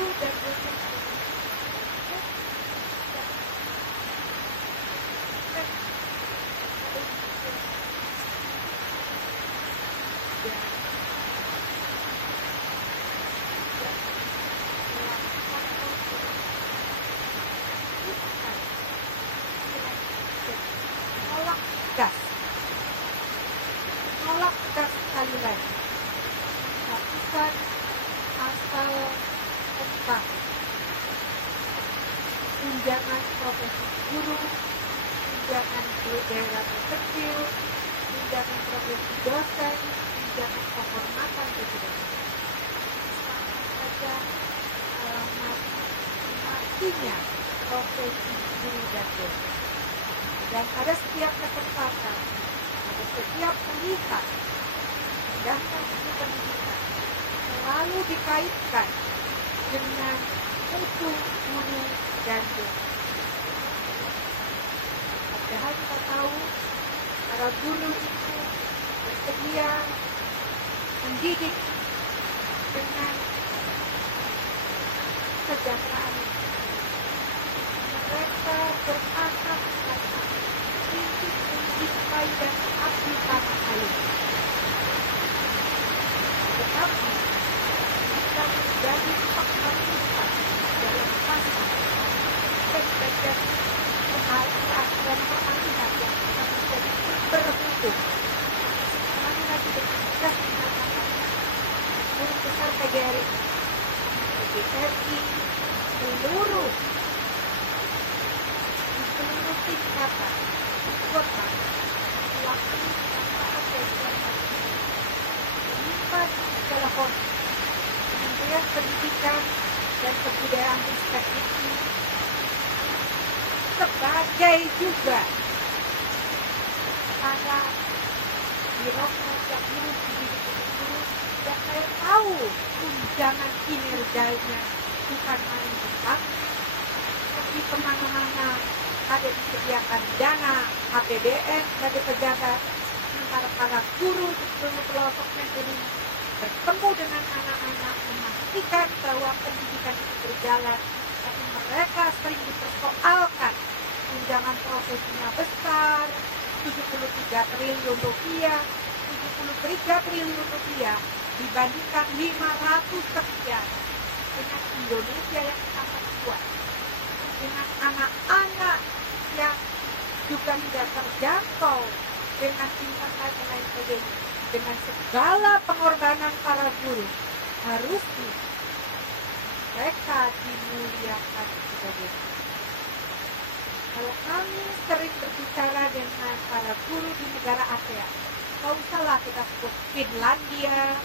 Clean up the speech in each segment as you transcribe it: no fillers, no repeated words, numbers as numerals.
guru dan dosen menolak gas sekali lagi, lakukan asal tentang tunjangan profesi guru, tunjangan daerah terpencil, tunjangan profesi dosen, tunjangan penghormatan presiden. Sama saja alamat matinya profesi guru dan dosen. Dan pada setiap kesempatan, pada setiap melihat undang-undang pendidikan selalu dikaitkan dengan mutu guru dan dosen. Padahal kita tahu para guru itu bersedia mendidik dengan kesejahteraan. Mereka beranak dan prinsip mencintai dan mengabdi tanah air. Tetapi kita menjadi penghapusan dalam pasal sebagian penghargaan dan peralihan yang bisa menjadi sumber hukum. Kami lagi dengan tegas mengatakan Guru Besar PGRI, seluruh tingkatan kota melakukan manfaat dan menyimpan segala hormat Kementerian Pendidikan dan Kebudayaan Ristek itu sebagai juga para birokrat yang guru dididik guru dan saya tahu tunjangan kinerjanya bukan main besar, tapi kemana-mana ada disediakan dana APBN bagi pejabat, sementara para guru di seluruh pelosok negeri bertemu dengan anak-anak memastikan bahwa pendidikan itu berjalan, tapi mereka sering dipersoalkan tunjangan profesinya besar, 73 triliun rupiah, 73 triliun rupiah dibandingkan 500 sekian dengan Indonesia yang sangat kuat, dengan anak-anak yang juga tidak terjangkau dengan tingkat dan lain sebagainya. Dengan segala pengorbanan para guru, harusnya mereka dimuliakan sebagai guru. Kalau kami sering berbicara dengan para guru di negara ASEAN, gak usahlah kita sebut Finlandia,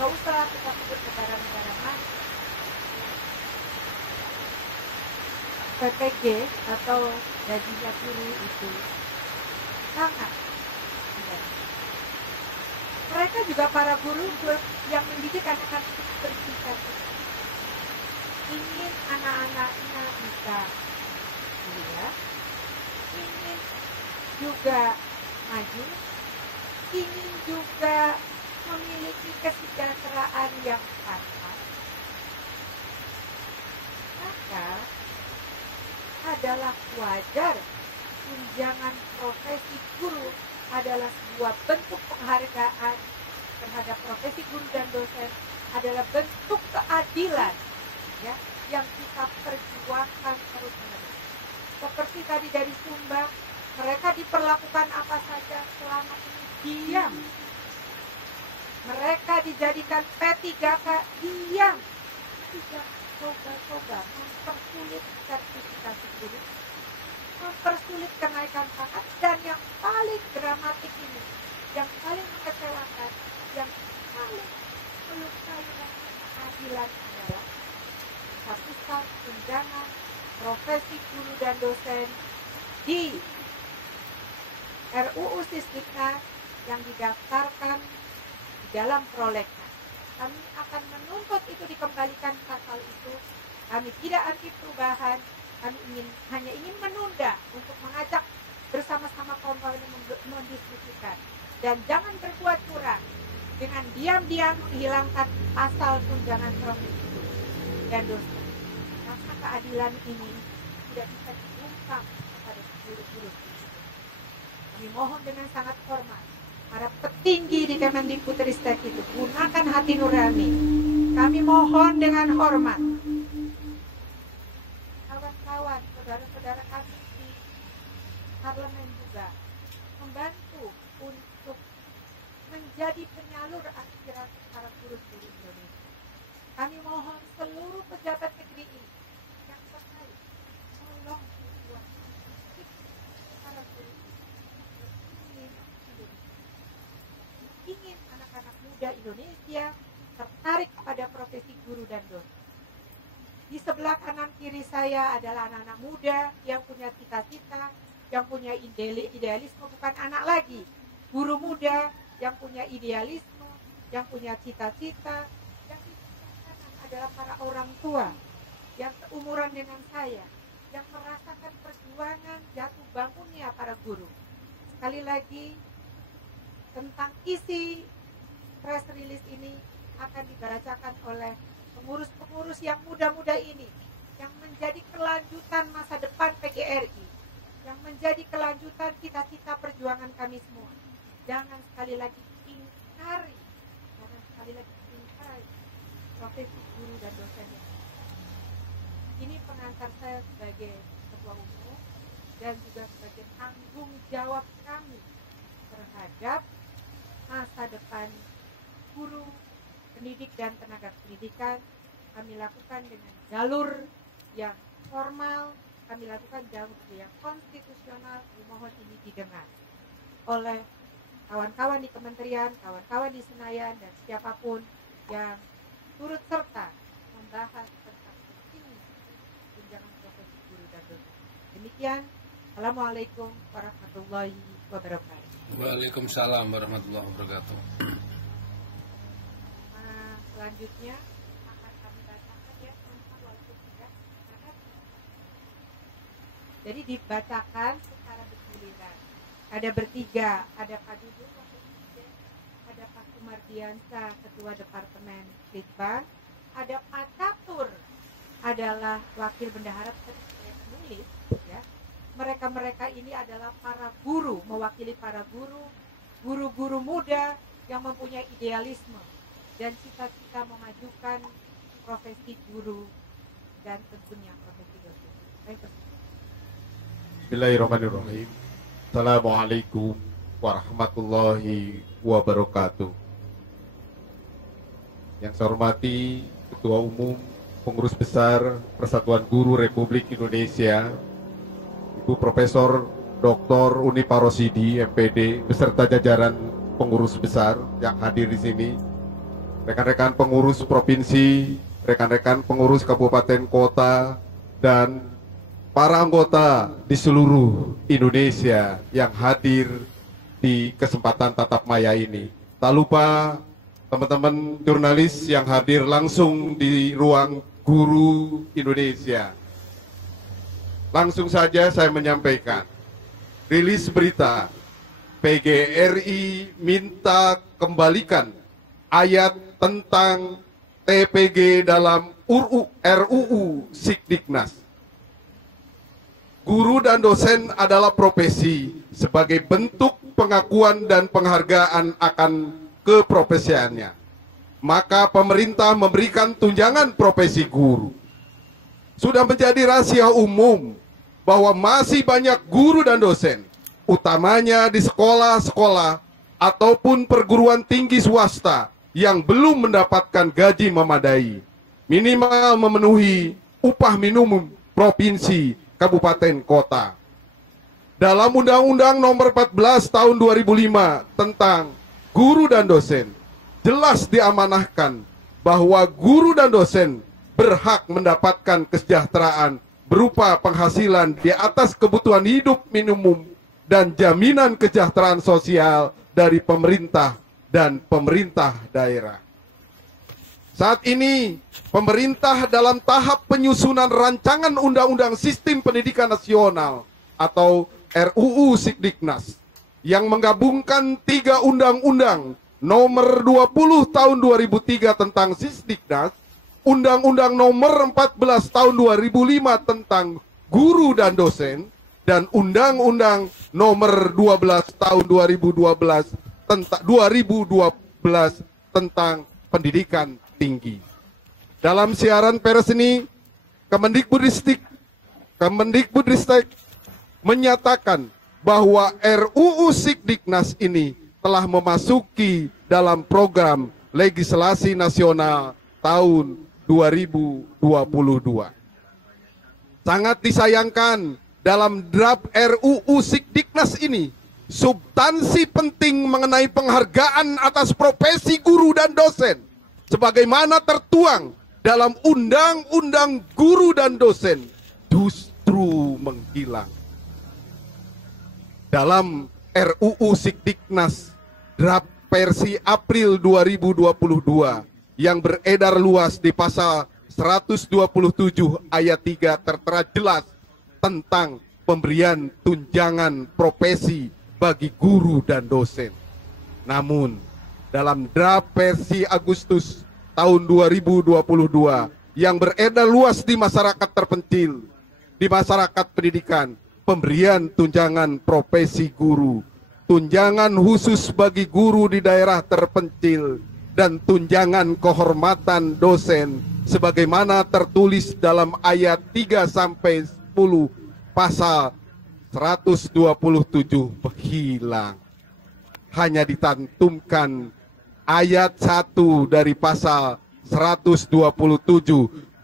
gak usah kita sebut negara-negara mana. PPG atau gajinya guru itu sangat tidak. Mereka juga para guru yang mendidik anak-anak bercita-cita ingin anak-anaknya bisa kuliah, ingin juga maju, ingin juga memiliki kesejahteraan yang pantas. Maka adalah wajar tunjangan profesi guru adalah sebuah bentuk penghargaan terhadap profesi guru dan dosen, adalah bentuk keadilan ya, yang kita perjuangkan terus-menerus. Seperti tadi dari Sumba, mereka diperlakukan apa saja selama ini diam. Mereka dijadikan P3K diam. Tidak coba-coba mempersulit sertifikasi guru, mempersulit kenaikan pangkat, dan yang paling dramatik ini, yang paling mengecewakan, yang paling melukai keadilan adalah hapuskan tunjangan profesi guru dan dosen di RUU Sisdiknas yang didaftarkan di dalam prolegnas. Kami akan menuntut itu dikembalikan pasal itu. Kami tidak anti perubahan, kami hanya ingin menunda untuk mengajak bersama-sama kaum mendiskusikan. Dan jangan berbuat curang dengan diam-diam menghilangkan pasal tunjangan profesi itu. dan dosen. Rasa keadilan ini tidak bisa diungkap kepada guru-guru. Kami mohon dengan sangat hormat, para petinggi di Kemendikbudristek itu gunakan hati nurani. Kami mohon dengan hormat, kawan-kawan, saudara-saudara kami di parlemen juga membantu untuk menjadi penyalur aspirasi para guru-guru Indonesia. Kami mohon seluruh pejabat negeri ini yang terkait tolong membuat para guru ingin anak-anak muda Indonesia tertarik pada profesi guru dan dosen. Di sebelah kanan kiri saya adalah anak-anak muda yang punya cita-cita, yang punya idealisme, bukan anak lagi. Guru muda yang punya idealisme, yang punya cita-cita. Yang di sebelah kanan adalah para orang tua yang seumuran dengan saya, yang merasakan perjuangan jatuh bangunnya para guru. Sekali lagi, tentang isi press release ini akan dibacakan oleh pengurus-pengurus yang muda-muda ini, yang menjadi kelanjutan masa depan PGRI, yang menjadi kelanjutan cita-cita perjuangan kami semua. Jangan sekali lagi ingkari, profesi guru dan dosen. Ini pengantar saya sebagai ketua umum dan juga sebagai tanggung jawab kami terhadap masa depan guru, pendidik dan tenaga pendidikan. Kami lakukan dengan jalur yang formal, kami lakukan jalur yang konstitusional. Mohon ini didengar oleh kawan-kawan di kementerian, kawan-kawan di Senayan, dan siapapun yang turut serta membahas tentang pentingnya tunjangan profesi guru dan dosen. Demikian, Assalamualaikum warahmatullahi wabarakatuh. Waalaikumsalam warahmatullahi wabarakatuh. Selanjutnya akan kami bacakan ya, walaupun tidak. Jadi dibacakan secara bergiliran. Ada bertiga, ada Pak Dudung, ada Pak Sumardiansa, Ketua Departemen Litbang, ada Pak Catur, adalah Wakil Bendahara penulis, ya. Mereka ini adalah para guru, mewakili para guru muda yang mempunyai idealisme dan cita-cita memajukan profesi guru dan tentunya profesi dosen. Bismillahirrahmanirrahim. Assalamualaikum warahmatullahi wabarakatuh. Yang saya hormati Ketua Umum Pengurus Besar Persatuan Guru Republik Indonesia, Ibu Profesor Dr. Unipa Rosidi, MPD, beserta jajaran pengurus besar yang hadir di sini, rekan-rekan pengurus provinsi, rekan-rekan pengurus kabupaten kota, dan para anggota di seluruh Indonesia yang hadir di kesempatan tatap maya ini. Tak lupa teman-teman jurnalis yang hadir langsung di ruang Guru Indonesia. Langsung saja saya menyampaikan, rilis berita PGRI minta kembalikan ayat tentang TPG dalam RUU Sikdiknas. Guru dan dosen adalah profesi sebagai bentuk pengakuan dan penghargaan akan keprofesiannya. Maka pemerintah memberikan tunjangan profesi guru. Sudah menjadi rahasia umum bahwa masih banyak guru dan dosen, utamanya di sekolah-sekolah ataupun perguruan tinggi swasta, yang belum mendapatkan gaji memadai, minimal memenuhi upah minimum provinsi, kabupaten, kota. Dalam Undang-Undang Nomor 14 Tahun 2005 tentang guru dan dosen, jelas diamanahkan bahwa guru dan dosen berhak mendapatkan kesejahteraan berupa penghasilan di atas kebutuhan hidup minimum dan jaminan kesejahteraan sosial dari pemerintah dan pemerintah daerah. Saat ini, pemerintah dalam tahap penyusunan rancangan Undang-Undang Sistem Pendidikan Nasional atau RUU Sikdiknas yang menggabungkan 3 undang-undang Nomor 20 Tahun 2003 tentang Sisdiknas, Undang-Undang Nomor 14 Tahun 2005 tentang guru dan dosen, dan Undang-Undang Nomor 12 Tahun 2012 tentang pendidikan tinggi. Dalam siaran pers ini, Kemendikbudristek menyatakan bahwa RUU Sikdiknas ini telah memasuki dalam program legislasi nasional tahun 2022. Sangat disayangkan dalam draft RUU Sikdiknas ini, substansi penting mengenai penghargaan atas profesi guru dan dosen sebagaimana tertuang dalam Undang-Undang Guru dan Dosen justru menghilang. Dalam RUU Sikdiknas draft versi April 2022 yang beredar luas di pasal 127 ayat 3 tertera jelas tentang pemberian tunjangan profesi bagi guru dan dosen. Namun, dalam draft versi Agustus tahun 2022 yang beredar luas di masyarakat terpencil, di masyarakat pendidikan, pemberian tunjangan profesi guru, tunjangan khusus bagi guru di daerah terpencil, dan tunjangan kehormatan dosen sebagaimana tertulis dalam ayat 3-10 pasal 127 hilang. Hanya ditantumkan ayat 1 dari pasal 127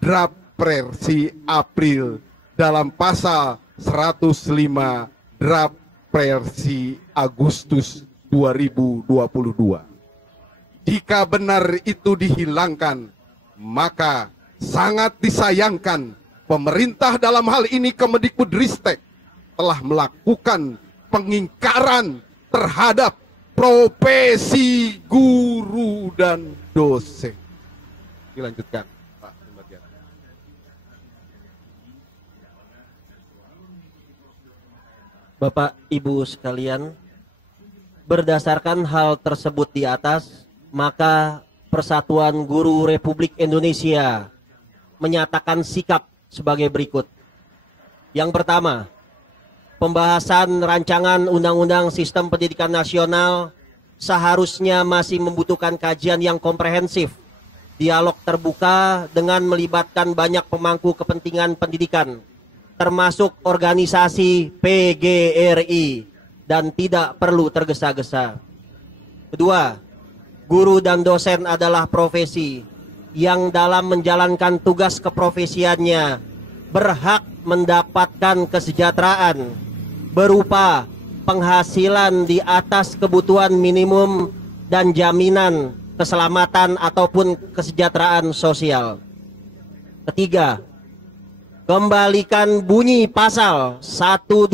draft versi April dalam pasal 105 draft versi Agustus 2022. Jika benar itu dihilangkan, maka sangat disayangkan pemerintah dalam hal ini Kemendikbudristek telah melakukan pengingkaran terhadap profesi guru dan dosen. Dilanjutkan, Pak. Bapak Ibu sekalian, berdasarkan hal tersebut di atas, maka Persatuan Guru Republik Indonesia menyatakan sikap sebagai berikut. Yang pertama, pembahasan rancangan Undang-Undang Sistem Pendidikan Nasional seharusnya masih membutuhkan kajian yang komprehensif, dialog terbuka dengan melibatkan banyak pemangku kepentingan pendidikan, termasuk organisasi PGRI, dan tidak perlu tergesa-gesa. Kedua, guru dan dosen adalah profesi yang dalam menjalankan tugas keprofesiannya berhak mendapatkan kesejahteraan berupa penghasilan di atas kebutuhan minimum dan jaminan keselamatan ataupun kesejahteraan sosial. Ketiga, kembalikan bunyi pasal 127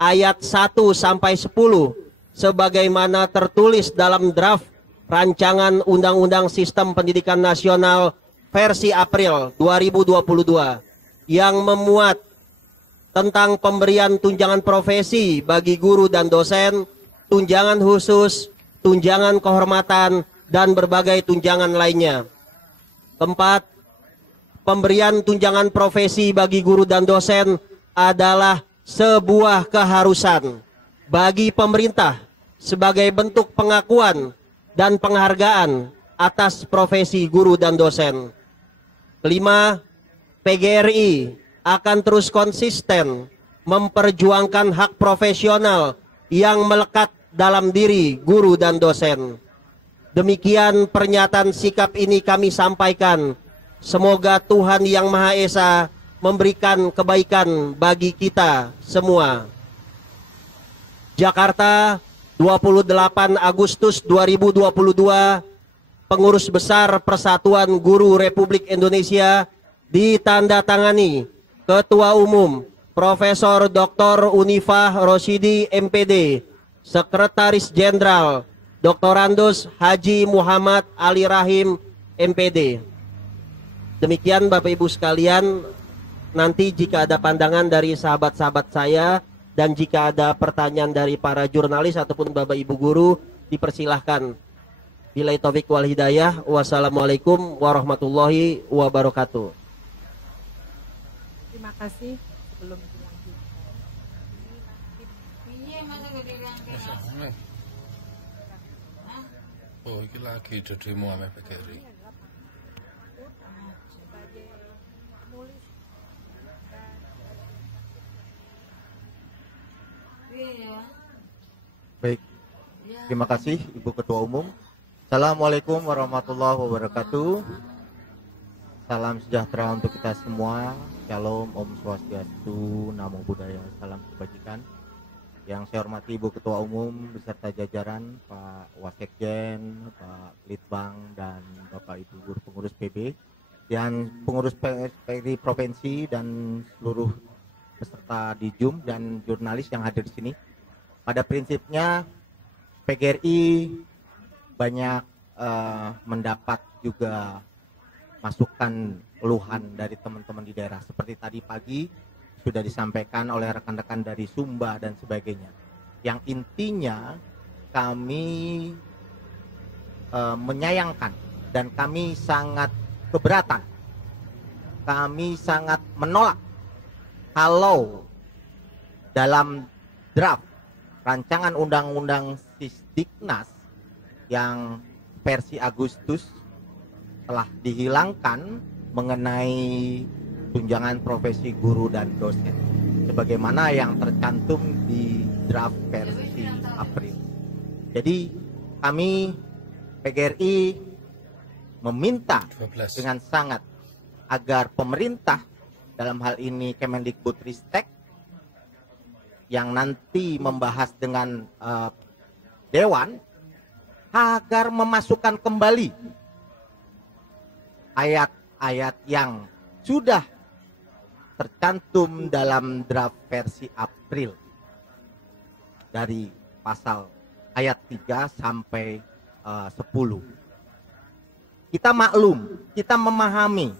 ayat 1 sampai 10 sebagaimana tertulis dalam draft rancangan Undang-Undang Sistem Pendidikan Nasional versi April 2022 yang memuat tentang pemberian tunjangan profesi bagi guru dan dosen, tunjangan khusus, tunjangan kehormatan, dan berbagai tunjangan lainnya. Keempat, pemberian tunjangan profesi bagi guru dan dosen adalah sebuah keharusan bagi pemerintah sebagai bentuk pengakuan dan penghargaan atas profesi guru dan dosen. Kelima, PGRI akan terus konsisten memperjuangkan hak profesional yang melekat dalam diri guru dan dosen. Demikian pernyataan sikap ini kami sampaikan. Semoga Tuhan Yang Maha Esa memberikan kebaikan bagi kita semua. Jakarta, 28 Agustus 2022, Pengurus Besar Persatuan Guru Republik Indonesia ditandatangani Ketua Umum Profesor Dr. Unifah Rosyidi MPD, Sekretaris Jenderal Dr. Andus Haji Muhammad Ali Rahim MPD. Demikian Bapak Ibu sekalian, nanti jika ada pandangan dari sahabat-sahabat saya dan jika ada pertanyaan dari para jurnalis ataupun Bapak Ibu guru, dipersilahkan. Billahi taufiq wal hidayah. Wassalamualaikum warahmatullahi wabarakatuh. Terima kasih. Sebelum dilanjutkan, Oh, ini lagi ada demo sama PGRI. sebagai penulis Baik, terima kasih Ibu Ketua Umum. Assalamualaikum warahmatullahi wabarakatuh. Salam sejahtera untuk kita semua. Shalom, Om Swastiastu, Namo Buddhaya, salam kebajikan. Yang saya hormati Ibu Ketua Umum beserta jajaran, Pak Wasekjen, Pak Litbang, dan Bapak Ibu Guru Pengurus PB, dan pengurus PRI Provinsi dan seluruh peserta di Zoom dan jurnalis yang hadir di sini. Pada prinsipnya PGRI banyak mendapat juga masukan keluhan dari teman-teman di daerah. Seperti tadi pagi sudah disampaikan oleh rekan-rekan dari Sumba dan sebagainya. Yang intinya kami menyayangkan dan kami sangat keberatan. Kami sangat menolak kalau dalam draft rancangan undang-undang Sisdiknas yang versi Agustus telah dihilangkan mengenai tunjangan profesi guru dan dosen sebagaimana yang tercantum di draft versi April. Jadi kami PGRI meminta 12. dengan sangat agar pemerintah, dalam hal ini Kemendikbudristek yang nanti membahas dengan Dewan, agar memasukkan kembali ayat-ayat yang sudah tercantum dalam draft versi April dari pasal ayat 3 sampai 10. Kita maklum, kita memahami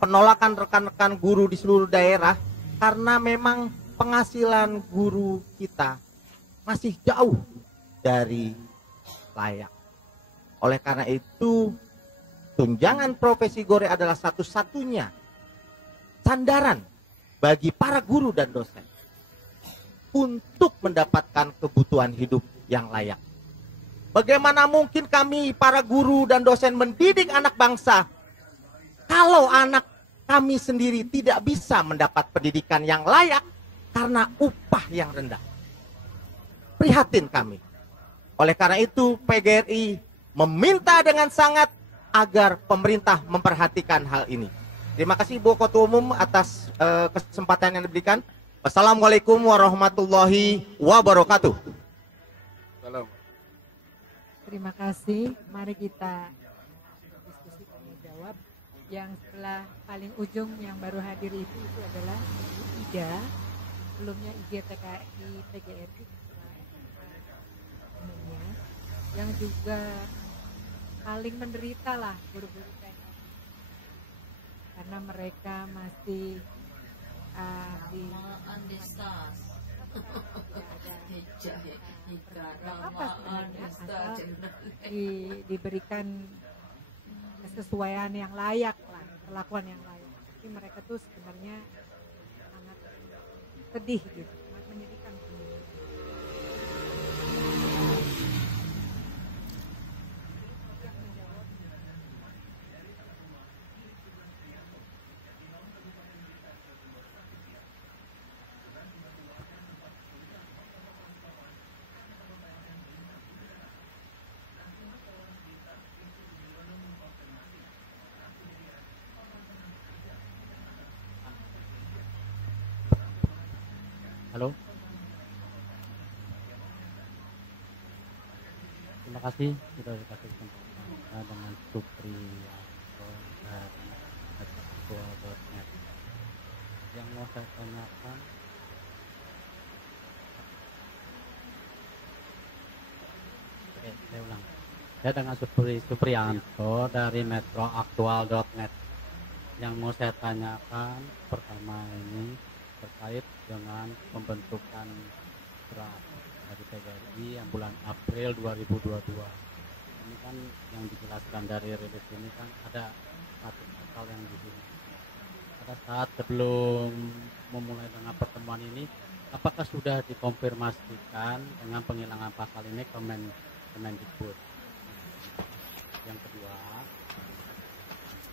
penolakan rekan-rekan guru di seluruh daerah karena memang penghasilan guru kita masih jauh dari layak. Oleh karena itu, tunjangan profesi guru adalah satu-satunya sandaran bagi para guru dan dosen untuk mendapatkan kebutuhan hidup yang layak. Bagaimana mungkin kami para guru dan dosen mendidik anak bangsa kalau anak kami sendiri tidak bisa mendapat pendidikan yang layak karena upah yang rendah? Prihatin kami. Oleh karena itu PGRI meminta dengan sangat agar pemerintah memperhatikan hal ini. Terima kasih Bu Ketua Umum atas kesempatan yang diberikan. Wassalamualaikum warahmatullahi wabarakatuh. Salam. Terima kasih. Mari kita diskusi tanya jawab. Yang sebelah paling ujung yang baru hadir itu adalah Ibu Ida. Sebelumnya IGTKI PGRI umumnya, yang juga paling menderita lah guru-guru PNS karena mereka masih apa sebenarnya asal diberikan kesesuaian yang layak lah, perlakuan yang layak. Tapi mereka tuh sebenarnya sangat sedih gitu, sangat menyedihkan. Halo. Terima kasih sudah dikasih kesempatan dengan Supriyanto dari Ketua.net. Yang mau saya tanyakan, saya ulang. Saya dengan Supriyanto dari metroaktual.net. Yang mau saya tanyakan pertama ini terkait dengan pembentukan draft dari PGRI yang bulan April 2022. ini kan yang dijelaskan dari rilis ini kan ada satu pasal yang di sini. Pada saat sebelum memulai dengan pertemuan ini, apakah sudah dikonfirmasikan dengan penghilangan pasal ini Kemendikbud? Yang kedua,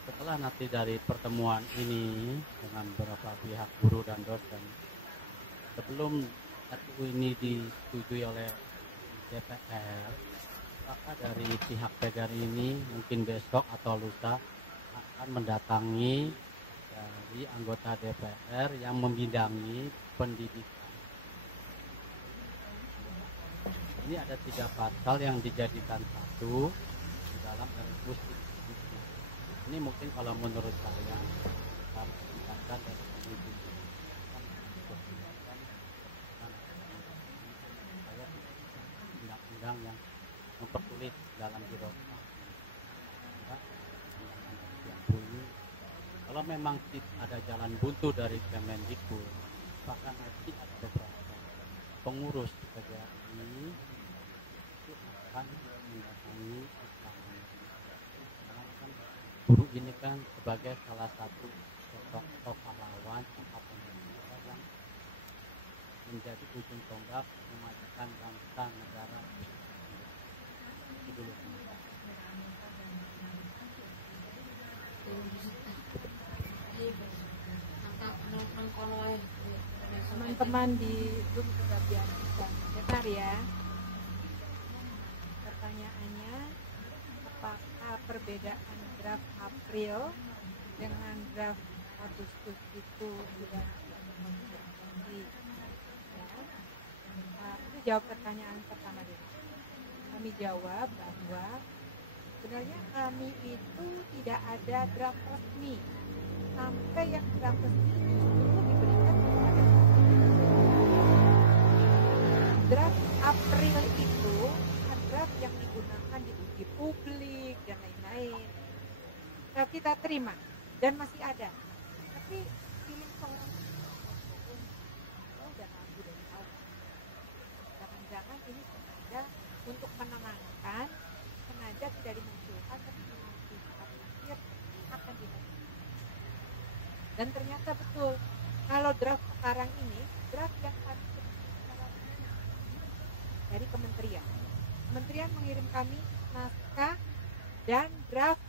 setelah nanti dari pertemuan ini dengan beberapa pihak guru dan dosen, sebelum RUU ini disetujui oleh DPR, apakah dari pihak PGRI ini mungkin besok atau lusa akan mendatangi dari anggota DPR yang membidangi pendidikan? Ini ada 3 pasal yang dijadikan satu di dalam RUU. Ini mungkin kalau menurut saya harus ditingkatkan dari pendidikan undang-undang yang mempersulit dalam birokrasi. Kalau memang ada jalan buntu dari Kemendikbud, bahkan nanti ada beberapa pengurus PGRI itu akan mendatangi istana. Karena kan guru ini kan sebagai salah satu sosok pahlawan yang menjadi ujung tombak memajukan bangsa negara. Itu dulu. Teman-teman di Zoom juga biar bisa dengar ya. Pertanyaannya, apakah perbedaan draft April dengan draft Agustus itu sudah dikonfirmasi? Ya. Itu jawab pertanyaan pertama dulu. Kami jawab bahwa sebenarnya kami itu tidak ada draft resmi sampai yang draft resmi justru diberikan kepada draft April itu draft yang digunakan di uji publik dan lain-lain. Draft kita terima dan masih ada. Tapi feeling seorang udah ragu dari awal. Jangan-jangan ini sengaja untuk menenangkan, sengaja tidak dimunculkan, tapi nanti saat akhir akan dimunculkan. Dan ternyata betul, kalau draft sekarang ini, draft yang kami dari kementerian. Kementerian mengirim kami naskah dan draft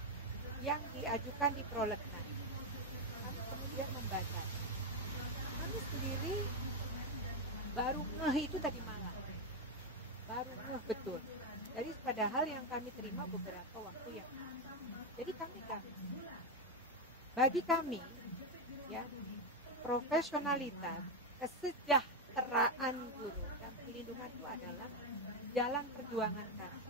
yang diajukan di prolegnas. Kami kemudian membaca. Kami sendiri baru ngeh itu tadi malam. Baru ngeh betul. Dari padahal yang kami terima beberapa waktu yang lalu. Jadi kami bagi kami ya, profesionalitas, kesejahteraan guru dan pelindungan itu adalah jalan perjuangan kami.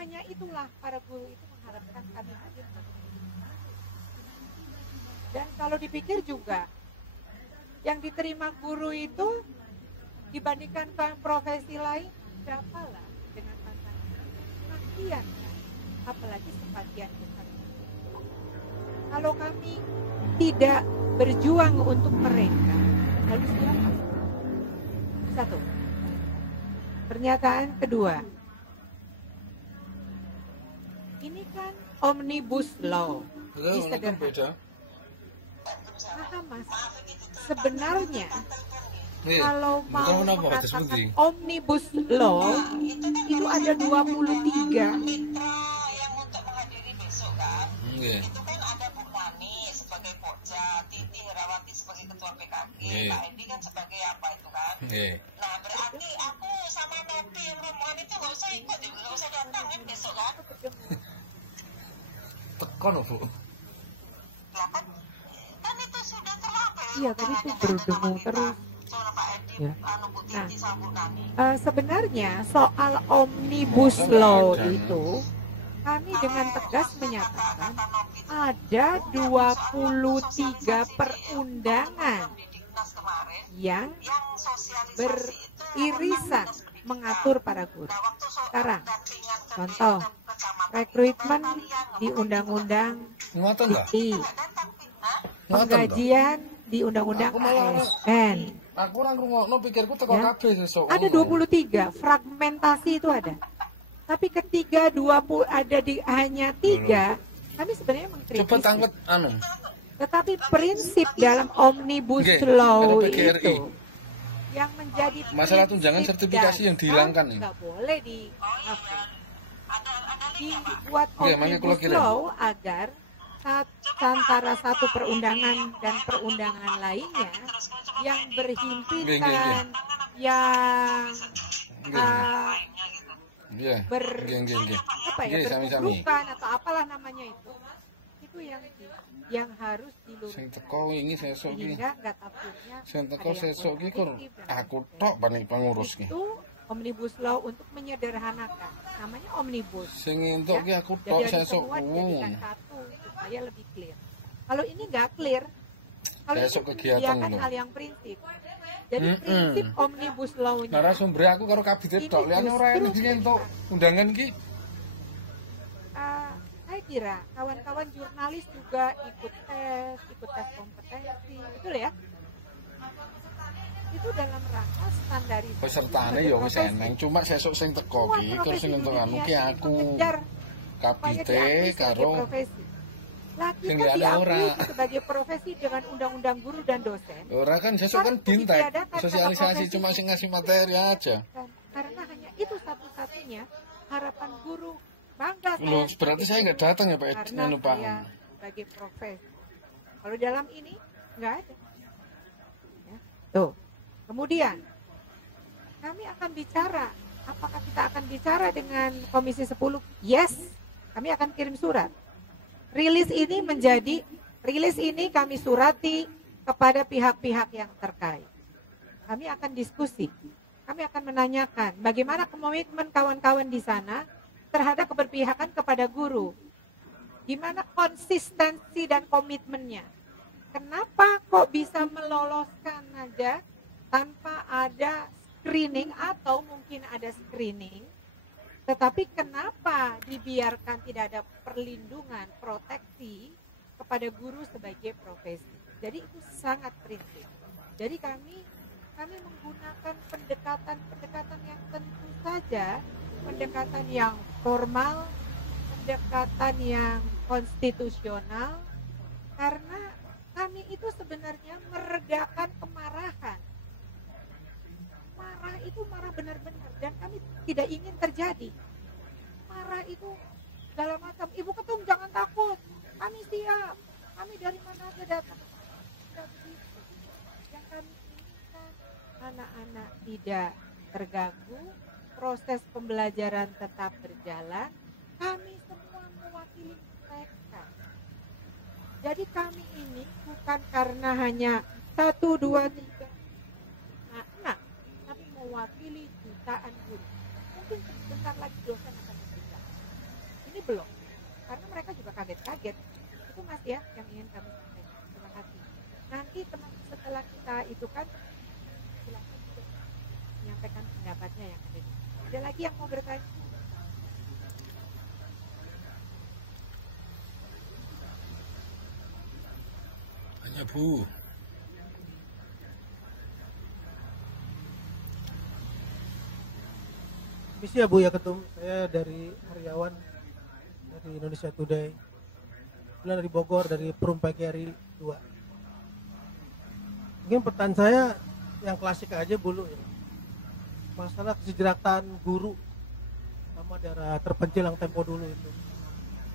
Hanya itulah para guru itu mengharapkan kami hadir. Dan kalau dipikir juga, yang diterima guru itu dibandingkan profesi lain, berapalah dengan tantangan kasihan, apalagi sebagian besar. Kalau kami tidak berjuang untuk mereka, lalu siapa? Satu. Pernyataan kedua. Ini kan omnibus law. Disederhanakan. Paham Mas? Sebenarnya kalau mau mengatakan omnibus law itu ada 23. Yang untuk menghadiri besok kan. Itu kan ada Bu Nani sebagai Pokja, Titi Herawati sebagai ketua PKG, Pak Edi kan sebagai apa itu kan. Nah berarti aku sama Nopi yang rombongan itu nggak usah ikut, nggak usah datang kan besok kan. Tekan Bu. Lah kan itu sudah terlambat. Iya tadi itu berdemo terus. Soal Pak Edi, Ya. Bu Titi sama Bu Nani. Sebenarnya soal omnibus law itu kami dengan tegas menyatakan ada 23 perundangan yang beririsan mengatur para guru. Sekarang, contoh, rekrutmen di Undang-Undang IT, penggajian di Undang-Undang ASN. Aku ora ngrungokno pikirku teko Ya. kabeh sesuk. Ada 23, fragmentasi itu ada. Tapi ketika 20 ada di hanya 3, kami sebenarnya mengkritisi. Coba tangkut anu. Tetapi prinsip dalam Omnibus Law itu yang menjadi masalah tunjangan sertifikasi yang dihilangkan ini. Nggak boleh dibuat Omnibus Law agar antara satu perundangan dan perundangan lainnya yang berhimpitan, yang berkeburukan atau apalah namanya itu yang harus diluruskan. Sing teko wingi sesuk iki. Sehingga enggak takutnya. Sing teko sesuk iki kur aku tok panik pengurus ki. Itu Omnibus Law untuk menyederhanakan. Namanya Omnibus. Sing entuk ki aku tok sesuk satu supaya lebih clear. Kalau ini enggak clear, kalau sesuk kegiatan kan hal yang prinsip. Jadi prinsip Omnibus Law-nya. Narasumber aku karo kabite tok, liyane ora enek entuk undangan ki. Saya kira kawan-kawan jurnalis juga ikut tes kompetensi, betul ya? Itu dalam rangka standarisasi. Pesertane ya wis eneng, cuma sesuk sing teko ki terus sing entuk anu ki aku. Kabite karo sing liyane ora sebagai profesi dengan undang-undang guru dan dosen. Ora kan sesuk kan bintek, sosialisasi cuma sing ngasih materi aja. Karena hanya itu satu-satunya harapan guru. Bangga loh, berarti saya nggak datang ya Pak Karena saya sebagai profesi. Kalau dalam ini nggak ada. Ya. Tuh. Kemudian kami akan bicara. Apakah kita akan bicara dengan Komisi 10? Yes. Kami akan kirim surat. Rilis ini kami surati kepada pihak-pihak yang terkait. Kami akan diskusi. Kami akan menanyakan bagaimana komitmen kawan-kawan di sana terhadap keberpihakan kepada guru. Gimana konsistensi dan komitmennya? Kenapa kok bisa meloloskan aja tanpa ada screening atau mungkin ada screening? Tetapi kenapa dibiarkan tidak ada perlindungan, proteksi kepada guru sebagai profesi? Jadi itu sangat prinsip. Jadi kami menggunakan pendekatan yang tentu saja pendekatan yang formal, pendekatan yang konstitusional, karena kami itu sebenarnya meredakan kemarahan. Marah itu marah benar-benar dan kami tidak ingin terjadi. Marah itu segala macam. Ibu Ketum jangan takut, kami siap, kami dari mana aja datang. Yang kami inginkan anak-anak tidak terganggu, proses pembelajaran tetap berjalan, kami semua mewakili mereka. Jadi kami ini bukan karena hanya 1, 2, 3 anak, tapi mewakili jutaan guru. Mungkin sebentar lagi dosen akan berbicara. Ini belum, karena mereka juga kaget-kaget. Itu Mas ya yang ingin kami sampaikan. Terima kasih. Nanti teman setelah kita itu kan silakan menyampaikan pendapatnya yang ada di. Ada lagi yang mau bertanya? Tanya Bu. Misi ya Bu ya Ketum, saya dari Karyawan dari Indonesia Today. Kebetulan dari Bogor, dari Perum PKRI 2. Mungkin pertanyaan saya yang klasik aja dulu ya. Masalah kesejahteraan guru sama daerah terpencil yang tempo dulu itu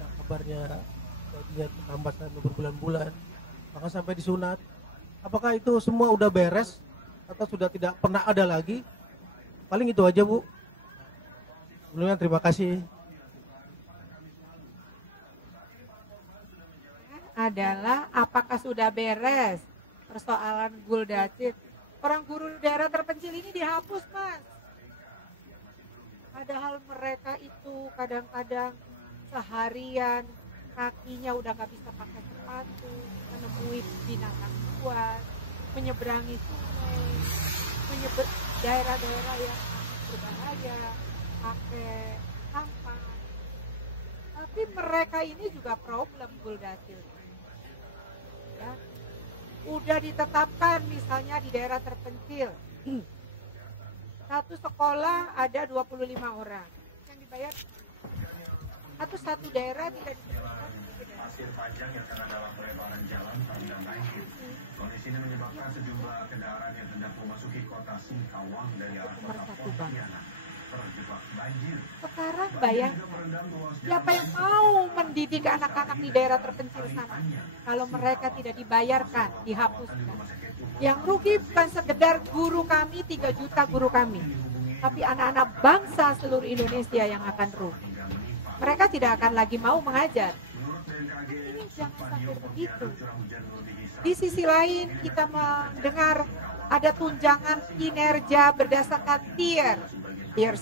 yang kabarnya gajinya tambah sampai berbulan-bulan bahkan sampai disunat. Apakah itu semua udah beres atau sudah tidak pernah ada lagi? Paling itu aja Bu. Sebelumnya terima kasih. Adalah apakah sudah beres persoalan Guldacit? Orang guru daerah terpencil ini dihapus Mas. Padahal mereka itu kadang-kadang seharian kakinya udah gak bisa pakai sepatu, menemui binatang buas, menyeberangi sungai, daerah-daerah yang berbahaya, pakai sampah. Tapi mereka ini juga problem Guldacil. Ya. Udah ditetapkan misalnya di daerah terpencil. Satu sekolah ada 25 orang. Yang dibayar atau satu daerah tidak disebutkan pasir panjang yang karena dalam pelebaran jalan terendam banjir. Kondisi ini menyebabkan sejumlah kendaraan yang hendak memasuki kota Singkawang dari arah kota Pontianak terjebak banjir. Sekarang bayangkan, siapa yang mau mendidik anak-anak di daerah terpencil sana kalau mereka tidak dibayarkan, dihapuskan. Yang rugi bukan sekedar guru kami, 3 juta guru kami, tapi anak-anak bangsa seluruh Indonesia yang akan rugi. Mereka tidak akan lagi mau mengajar. Ini jangan sampai begitu. Di sisi lain kita mendengar ada tunjangan kinerja berdasarkan tier 1,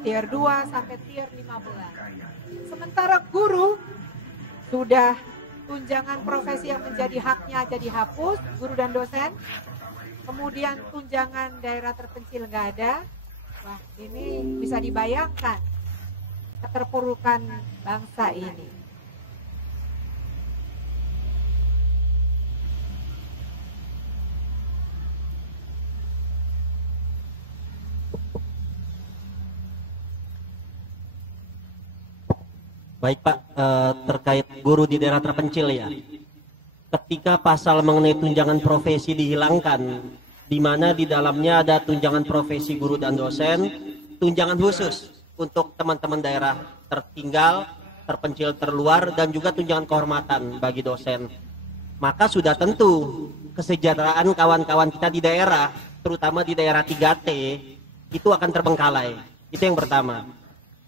tier 2, sampai tier 15. Sementara guru sudah tunjangan profesi yang menjadi haknya aja dihapus, guru dan dosen. Kemudian tunjangan daerah terpencil nggak ada. Wah, ini bisa dibayangkan keterpurukan bangsa ini. Baik Pak, terkait guru di daerah terpencil ya. Ketika pasal mengenai tunjangan profesi dihilangkan, di mana di dalamnya ada tunjangan profesi guru dan dosen, tunjangan khusus untuk teman-teman daerah tertinggal, terpencil, terluar, dan juga tunjangan kehormatan bagi dosen. Maka sudah tentu kesejahteraan kawan-kawan kita di daerah, terutama di daerah 3T, itu akan terbengkalai. Itu yang pertama.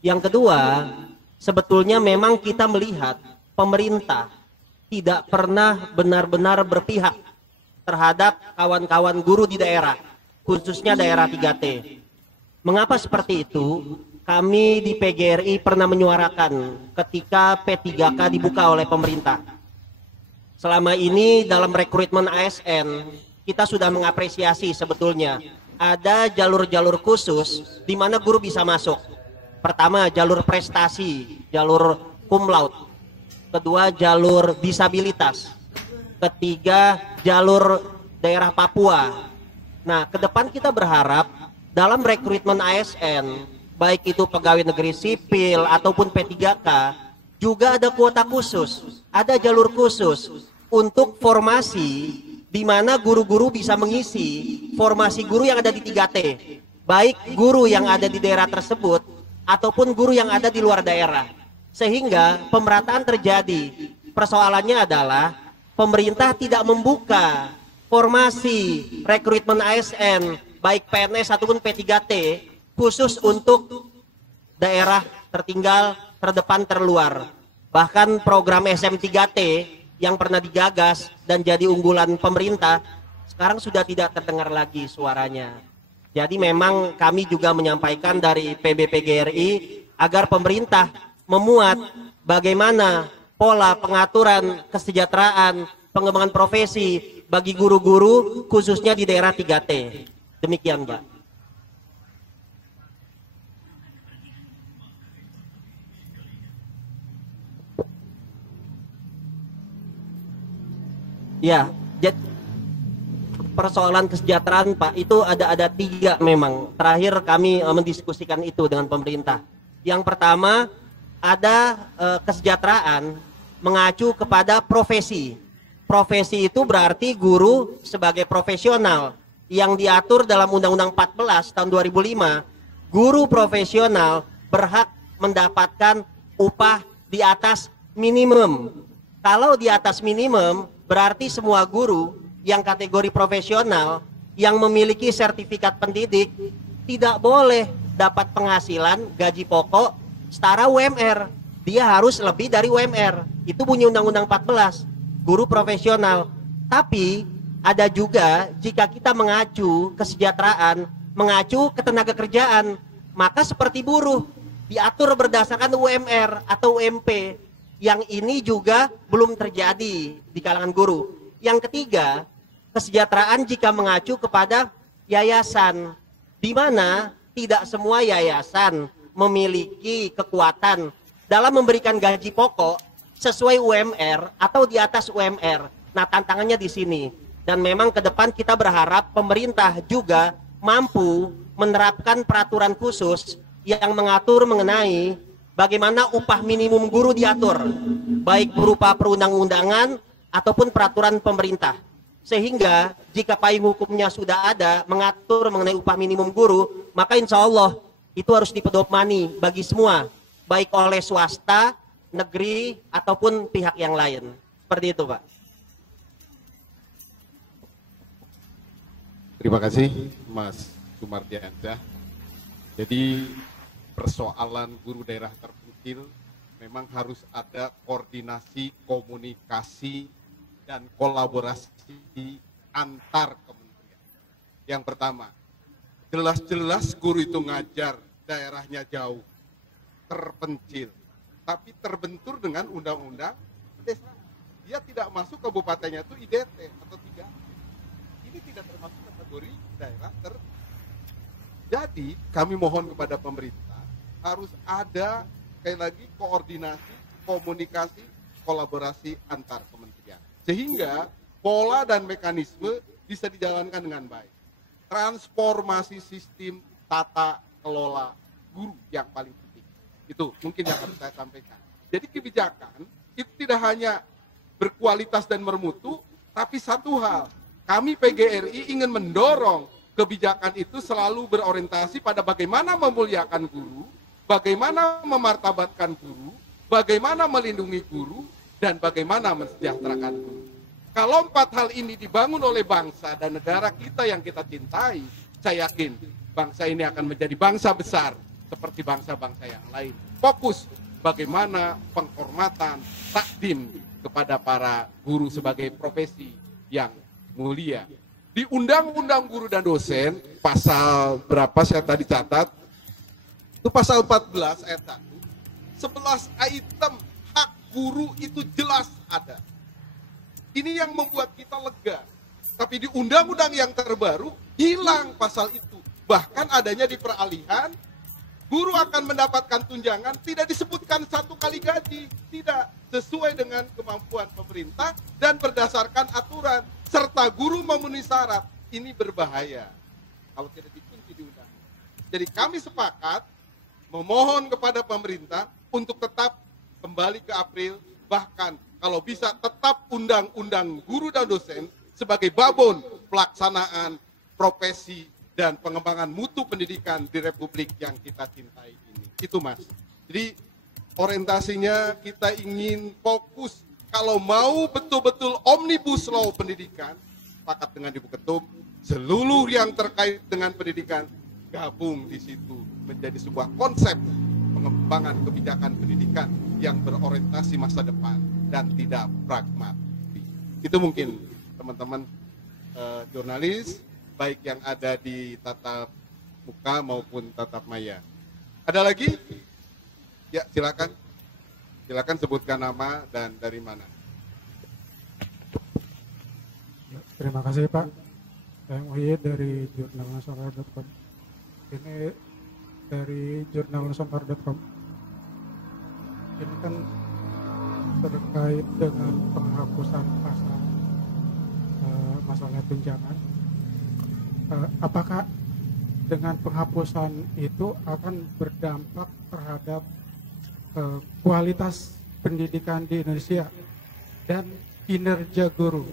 Yang kedua, sebetulnya memang kita melihat pemerintah tidak pernah benar-benar berpihak terhadap kawan-kawan guru di daerah, khususnya daerah 3T. Mengapa seperti itu? Kami di PGRI pernah menyuarakan ketika P3K dibuka oleh pemerintah. Selama ini dalam rekrutmen ASN, kita sudah mengapresiasi sebetulnya ada jalur-jalur khusus di mana guru bisa masuk. Pertama, jalur prestasi, jalur cum laude. Kedua, jalur disabilitas. Ketiga, jalur daerah Papua. Nah, ke depan kita berharap dalam rekrutmen ASN, baik itu pegawai negeri sipil ataupun P3K, juga ada kuota khusus, ada jalur khusus untuk formasi di mana guru-guru bisa mengisi formasi guru yang ada di 3T, baik guru yang ada di daerah tersebut ataupun guru yang ada di luar daerah, sehingga pemerataan terjadi. Persoalannya adalah pemerintah tidak membuka formasi rekrutmen ASN baik PNS ataupun P3T khusus untuk daerah tertinggal, terdepan, terluar. Bahkan program SM3T yang pernah digagas dan jadi unggulan pemerintah sekarang sudah tidak terdengar lagi suaranya. Jadi memang kami juga menyampaikan dari PBPGRI agar pemerintah memuat bagaimana pola pengaturan kesejahteraan pengembangan profesi bagi guru-guru khususnya di daerah 3T. Demikian, Mbak. Ya, persoalan kesejahteraan Pak itu ada 3 memang. Terakhir kami mendiskusikan itu dengan pemerintah. Yang pertama ada kesejahteraan mengacu kepada profesi. Profesi itu berarti guru sebagai profesional yang diatur dalam Undang-Undang 14 tahun 2005. Guru profesional berhak mendapatkan upah di atas minimum. Kalau di atas minimum berarti semua guru yang kategori profesional yang memiliki sertifikat pendidik tidak boleh dapat penghasilan gaji pokok setara UMR. Dia harus lebih dari UMR. Itu bunyi Undang-Undang 14, guru profesional. Tapi ada juga jika kita mengacu kesejahteraan, mengacu ketenaga kerjaan, maka seperti buruh diatur berdasarkan UMR atau UMP. Yang ini juga belum terjadi di kalangan guru. Yang ketiga, kesejahteraan jika mengacu kepada yayasan, di mana tidak semua yayasan memiliki kekuatan dalam memberikan gaji pokok sesuai UMR atau di atas UMR. Nah, tantangannya di sini. Dan memang ke depan kita berharap pemerintah juga mampu menerapkan peraturan khusus yang mengatur mengenai bagaimana upah minimum guru diatur, baik berupa perundang-undangan ataupun peraturan pemerintah. Sehingga jika payung hukumnya sudah ada mengatur mengenai upah minimum guru, maka insya Allah itu harus dipedomani bagi semua, baik oleh swasta, negeri, ataupun pihak yang lain. Seperti itu, Pak. Terima kasih, Mas Sumardiansyah. Jadi persoalan guru daerah terpencil memang harus ada koordinasi, komunikasi, dan kolaborasi antar kementerian. Yang pertama, jelas-jelas guru itu ngajar daerahnya jauh, terpencil, tapi terbentur dengan undang-undang desa. Dia tidak masuk kabupatennya itu IDT atau 3. Ini tidak termasuk kategori daerah Jadi kami mohon kepada pemerintah harus ada sekali lagi koordinasi, komunikasi, kolaborasi antar kementerian. Sehingga pola dan mekanisme bisa dijalankan dengan baik. Transformasi sistem tata kelola guru yang paling penting. Itu mungkin yang harus saya sampaikan. Jadi kebijakan itu tidak hanya berkualitas dan bermutu, tapi satu hal, kami PGRI ingin mendorong kebijakan itu selalu berorientasi pada bagaimana memuliakan guru, bagaimana memartabatkan guru, bagaimana melindungi guru, dan bagaimana mensejahterakan guru. Kalau 4 hal ini dibangun oleh bangsa dan negara kita yang kita cintai, saya yakin bangsa ini akan menjadi bangsa besar seperti bangsa-bangsa yang lain. Fokus bagaimana penghormatan, takdim kepada para guru sebagai profesi yang mulia. Di Undang-Undang Guru dan Dosen, pasal berapa saya tadi catat, itu pasal 14 ayat 1, 11 item hak guru itu jelas ada. Ini yang membuat kita lega. Tapi di undang-undang yang terbaru, hilang pasal itu. Bahkan adanya di peralihan, guru akan mendapatkan tunjangan, tidak disebutkan 1 kali gaji. Tidak, sesuai dengan kemampuan pemerintah dan berdasarkan aturan. Serta guru memenuhi syarat. Ini berbahaya kalau tidak dikunci di undang. Jadi kami sepakat memohon kepada pemerintah untuk tetap kembali ke April, bahkan kalau bisa tetap undang-undang guru dan dosen sebagai babon pelaksanaan profesi dan pengembangan mutu pendidikan di Republik yang kita cintai ini. Itu Mas. Jadi orientasinya kita ingin fokus. Kalau mau betul-betul omnibus law pendidikan, sepakat dengan Ibu Ketum, seluruh yang terkait dengan pendidikan gabung di situ menjadi sebuah konsep pengembangan kebijakan pendidikan yang berorientasi masa depan dan tidak pragmatis. Itu mungkin teman-teman jurnalis, baik yang ada di tatap muka maupun tatap maya. Ada lagi? Ya, silakan. Silakan sebutkan nama dan dari mana. Ya, terima kasih Pak. Saya Muhyiddin dari jurnalnusantara.com. Ini dari jurnalnusantara.com. Ini kan terkait dengan penghapusan pasal masalah tunjangan. Apakah dengan penghapusan itu akan berdampak terhadap kualitas pendidikan di Indonesia dan kinerja guru?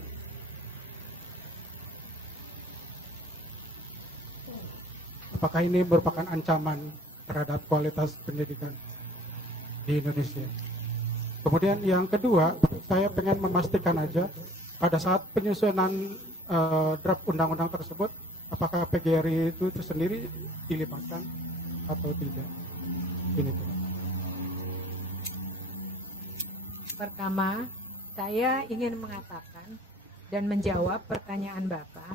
Apakah ini merupakan ancaman terhadap kualitas pendidikan di Indonesia? Kemudian yang kedua, saya pengen memastikan aja pada saat penyusunan draft undang-undang tersebut, apakah PGRI itu sendiri dilibatkan atau tidak? Ini tuh. Pertama, saya ingin mengatakan dan menjawab pertanyaan Bapak.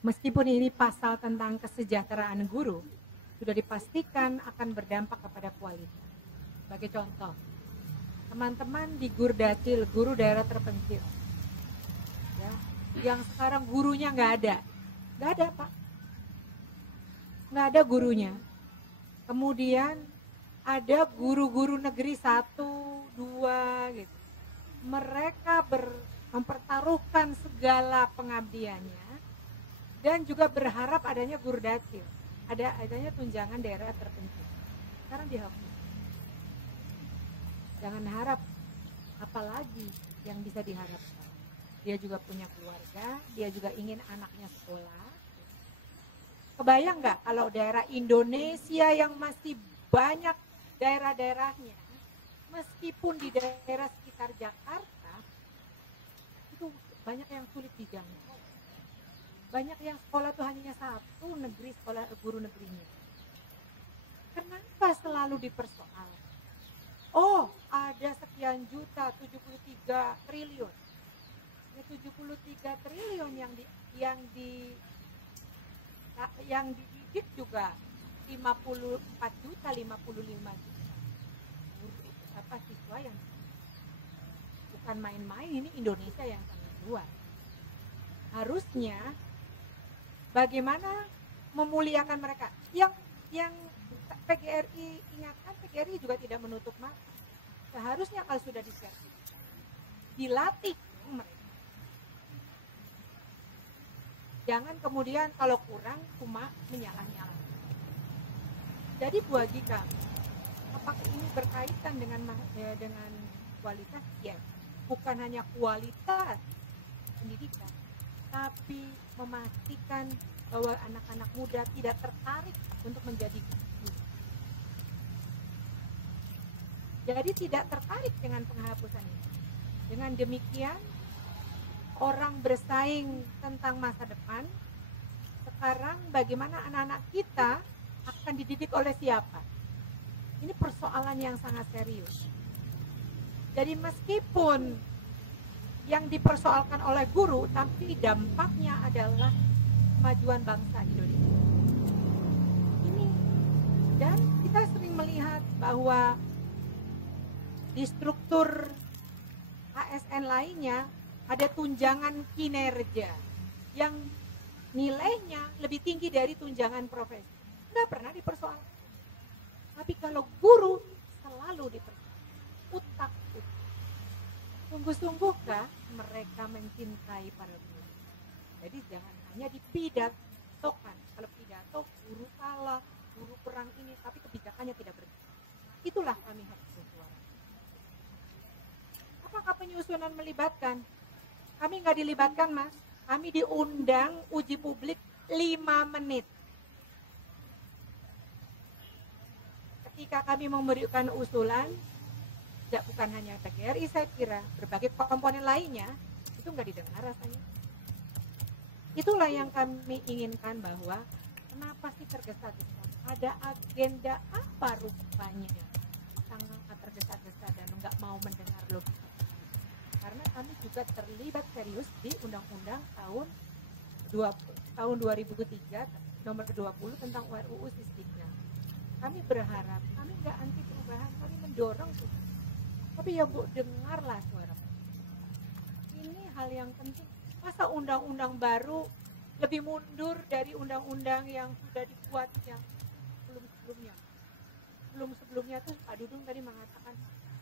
Meskipun ini pasal tentang kesejahteraan guru, sudah dipastikan akan berdampak kepada kualitas. Sebagai contoh, teman-teman di Gurdacil, guru daerah terpencil, ya, yang sekarang gurunya nggak ada Pak, nggak ada gurunya. Kemudian ada guru-guru negeri 1, 2 gitu. Mereka mempertaruhkan segala pengabdiannya dan juga berharap adanya Gurdacil. adanya tunjangan daerah terpencil. Sekarang dihapus. Jangan harap apalagi yang bisa diharapkan. Dia juga punya keluarga, dia juga ingin anaknya sekolah. Kebayang nggak kalau daerah Indonesia yang masih banyak daerah-daerahnya, meskipun di daerah sekitar Jakarta, itu banyak yang sulit dijangkau. Banyak yang sekolah tuh hanya satu negeri, sekolah guru negerinya. Kenapa selalu dipersoal? Oh, ada sekian juta, 73 triliun. Ya, 73 triliun yang dididik juga 54 juta, 55 juta. Apa siswa yang bukan main-main, ini Indonesia yang sangat luas. Harusnya bagaimana memuliakan mereka. Yang PGRI ingatkan, PGRI juga tidak menutup mata. Seharusnya kalau sudah disertifikasi, dilatih mereka. Jangan kemudian kalau kurang cuma menyalah-nyalah. Jadi bagi kami, apakah ini berkaitan dengan kualitas? Ya, bukan hanya kualitas pendidikan, tapi memastikan bahwa anak-anak muda tidak tertarik untuk menjadi guru. Jadi tidak tertarik dengan penghapusan ini. Dengan demikian, orang bersaing tentang masa depan. Sekarang bagaimana anak-anak kita akan dididik oleh siapa? Ini persoalan yang sangat serius. Jadi meskipun yang dipersoalkan oleh guru, tapi dampaknya adalah kemajuan bangsa Indonesia. Ini, dan kita sering melihat bahwa di struktur ASN lainnya ada tunjangan kinerja yang nilainya lebih tinggi dari tunjangan profesi. Nggak pernah dipersoalkan. Tapi kalau guru selalu dipersoalkan. Utak-utak. Sungguh-sungguhkah mereka mencintai para guru? Jadi jangan hanya dipidatokan. Kalau pidato, guru kalah, guru perang ini, tapi kebijakannya tidak berjalan. Itulah kami harus bersuara. Apakah penyusunan melibatkan? Kami nggak dilibatkan, Mas. Kami diundang uji publik 5 menit. Ketika kami memberikan usulan, bukan hanya PGRI, saya kira berbagai komponen lainnya, itu nggak didengar rasanya. Itulah yang kami inginkan, bahwa kenapa sih tergesa-gesa? Ada agenda apa rupanya? Sangat tergesa-gesa dan nggak mau mendengar logika. Karena kami juga terlibat serius di Undang-Undang tahun 2003 nomor 20 tentang RUU Sisdiknas. Kami berharap, kami nggak anti perubahan, kami mendorong itu. Tapi ya Bu, dengarlah suara. Ini hal yang penting. Masa undang-undang baru lebih mundur dari undang-undang yang sudah dibuatnya sebelum-sebelumnya. Sebelum-sebelumnya tuh Pak Dudung tadi mengatakan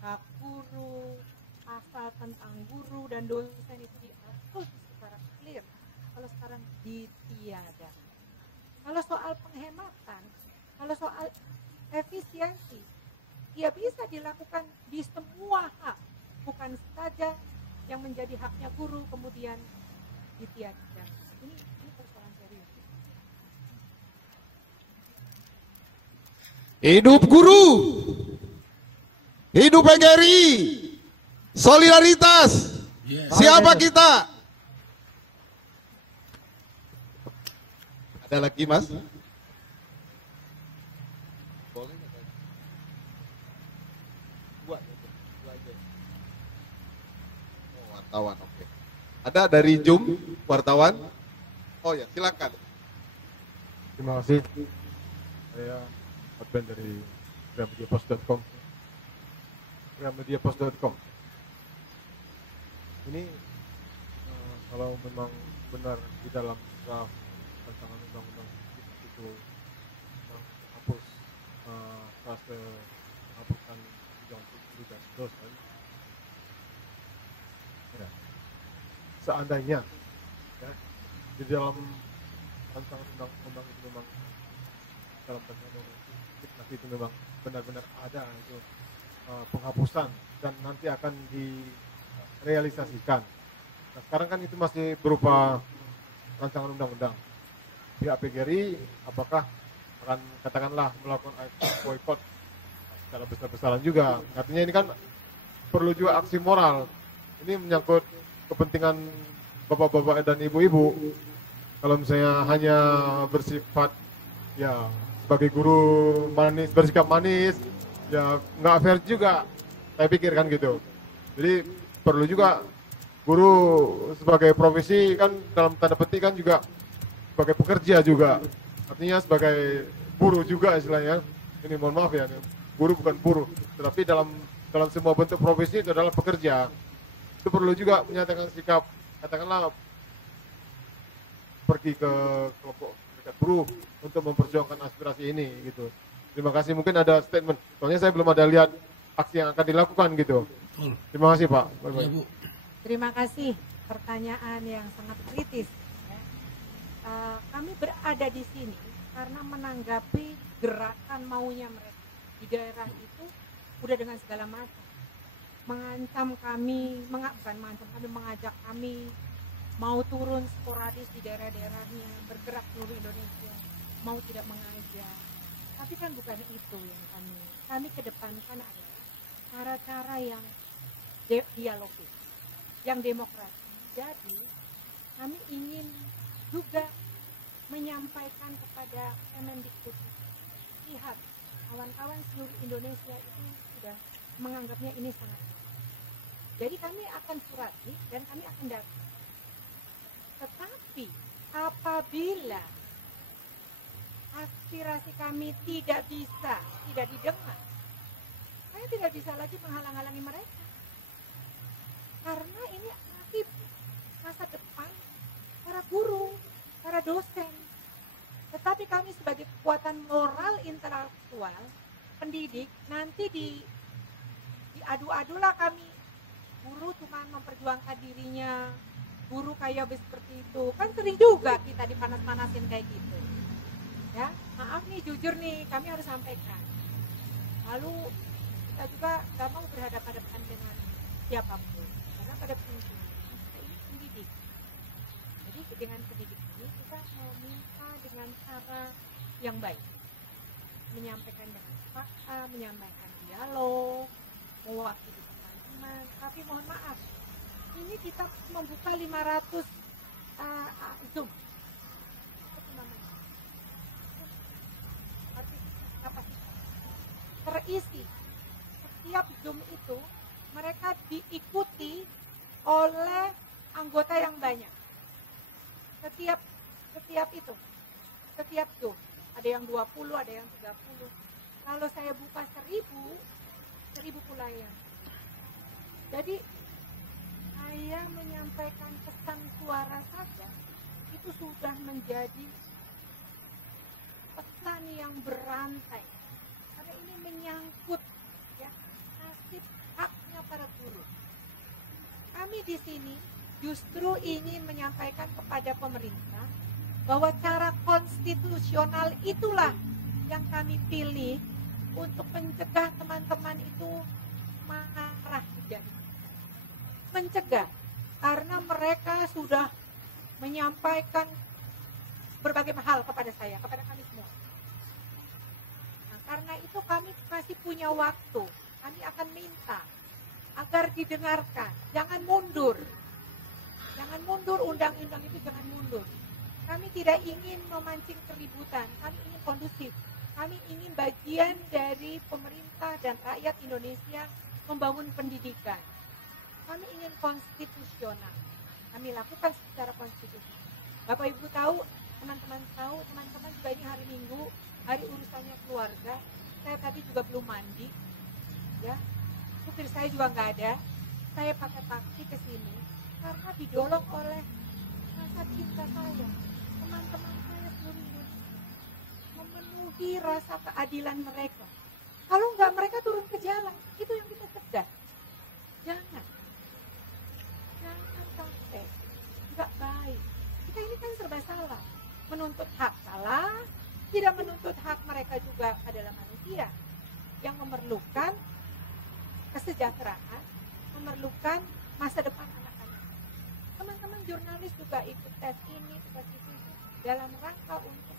hak guru, pasal tentang guru dan dosen itu diatur secara clear. Kalau sekarang ditiadakan. Kalau soal penghematan, kalau soal efisiensi, ya bisa dilakukan di semua hak, bukan saja yang menjadi haknya guru kemudian ditiadakan. Ini persoalan serius. Hidup guru, hidup PGRI, solidaritas. Siapa kita? Ada lagi, Mas? Wartawan, oke. Ada dari Zoom wartawan? Oh ya, silakan. Terima kasih. Saya admin dari gramediapost.com. Gramediapost.com. Ini kalau memang benar di dalam draft rancangan undang-undang itu menghapus fase menghapuskan tunjangan guru dan dosen. Ya. Seandainya ya, di dalam rancangan undang-undang itu memang dalam tanda nanti itu memang benar-benar ada itu penghapusan dan nanti akan direalisasikan. Nah, sekarang kan itu masih berupa rancangan undang-undang. Pihak PGRI apakah akan katakanlah melakukan boykot secara besar-besaran juga. Artinya ini kan perlu juga aksi moral. Ini menyangkut kepentingan bapak-bapak dan ibu-ibu. Kalau misalnya hanya bersifat ya sebagai guru manis, bersikap manis, ya nggak fair juga. Saya pikir kan gitu. Jadi perlu juga guru sebagai profesi kan dalam tanda petik kan juga sebagai pekerja juga. Artinya sebagai buruh juga istilahnya. Ini mohon maaf ya, guru bukan buruh, tetapi dalam semua bentuk profesi itu adalah pekerja. Itu perlu juga menyatakan sikap, katakanlah pergi ke kelompok serikat buruh untuk memperjuangkan aspirasi ini gitu. Terima kasih, mungkin ada statement. Soalnya saya belum ada lihat aksi yang akan dilakukan gitu. Terima kasih Pak. Bye-bye. Terima kasih, pertanyaan yang sangat kritis. Kami berada di sini karena menanggapi gerakan maunya mereka di daerah itu udah dengan segala macam, mengancam kami, bukan mengancam kami, mengajak kami mau turun sporadis di daerah-daerahnya, bergerak seluruh Indonesia, mau tidak mengajar. Tapi kan bukan itu yang kami kedepankan adalah cara-cara yang dialogis, yang demokratis. Jadi kami ingin juga menyampaikan kepada Kemendikbud, lihat kawan-kawan seluruh Indonesia itu sudah menganggapnya ini sangat. Jadi kami akan surati dan kami akan datang. Tetapi apabila aspirasi kami tidak didengar, saya tidak bisa lagi menghalang-halangi mereka. Karena ini nanti masa depan para guru, para dosen. Tetapi kami sebagai kekuatan moral intelektual, pendidik, nanti diadu-adulah kami. Guru cuma memperjuangkan dirinya, guru kayak seperti itu. Kan sering juga kita dipanas-panasin kayak gitu. Ya, maaf nih, jujur nih, kami harus sampaikan. Lalu kita juga gak mau berhadapan-hadapan dengan siapapun. Karena pada prinsipnya kita ini pendidik. Jadi dengan pendidik ini kita mau minta dengan cara yang baik. Menyampaikan dengan fakta, menyampaikan dialog, mewakili teman-teman. Tapi mohon maaf, ini kita membuka 500 Zoom. Apa namanya? Kapasitas. Terisi. Setiap Zoom itu mereka diikuti oleh anggota yang banyak. Setiap Zoom. Ada yang 20, ada yang 30. Kalau saya buka 1000 pelayar. Jadi saya menyampaikan pesan suara saja itu sudah menjadi pesan yang berantai, karena ini menyangkut ya nasib haknya para guru. Kami di sini justru ingin menyampaikan kepada pemerintah bahwa cara konstitusional itulah yang kami pilih untuk mencegah teman-teman itu marah dan mencegah, karena mereka sudah menyampaikan berbagai hal kepada saya, kepada kami semua. Nah, karena itu kami masih punya waktu. Kami akan minta agar didengarkan, jangan mundur. Jangan mundur, undang-undang itu jangan mundur. Kami tidak ingin memancing keributan, kami ingin kondusif. Kami ingin bagian dari pemerintah dan rakyat Indonesia membangun pendidikan. Kami ingin konstitusional. Kami lakukan secara konstitusional. Bapak Ibu tahu, teman-teman juga ini hari Minggu, hari urusannya keluarga. Saya tadi juga belum mandi, ya. Supir saya juga nggak ada. Saya pakai taksi ke sini karena didorong oleh rasa cinta saya. Teman-teman saya seluruh Indonesia memenuhi rasa keadilan mereka. Kalau nggak, mereka turun ke jalan. Itu yang kita cegah. Jangan sampai, nggak baik. Kita ini kan serba salah. Menuntut hak salah, tidak menuntut hak mereka. mereka juga adalah manusia yang memerlukan kesejahteraan, memerlukan masa depan anak-anak. Teman-teman jurnalis juga ikut tes ini, tes itu dalam rangka untuk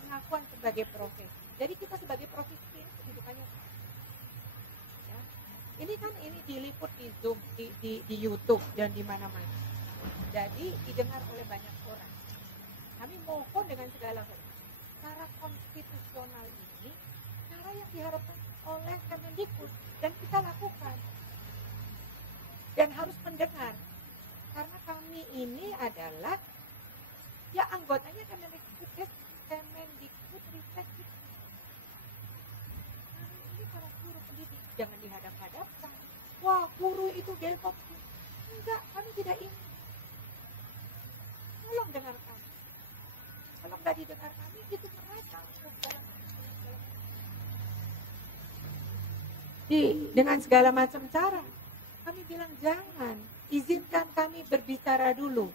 pengakuan sebagai profesi. Jadi kita sebagai profesi ini kehidupannya ya. Ini kan ini diliput di Zoom, di YouTube dan di mana-mana. Jadi didengar oleh banyak orang. Kami mohon dengan segala hormat, cara konstitusional ini, cara yang diharapkan oleh Kemendikbud dan kita lakukan. Dan harus mendengar. Karena kami ini adalah ya anggotanya Kemendikbud Ristek. Ini para guru pendidik jangan dihadap-hadapkan. Wah, guru itu gelpop. Enggak, kami tidak ingin. Tolong dengarkan. Kalau nggak didengar kami, itu mereka dengan segala macam cara. Kami bilang jangan, izinkan kami berbicara dulu,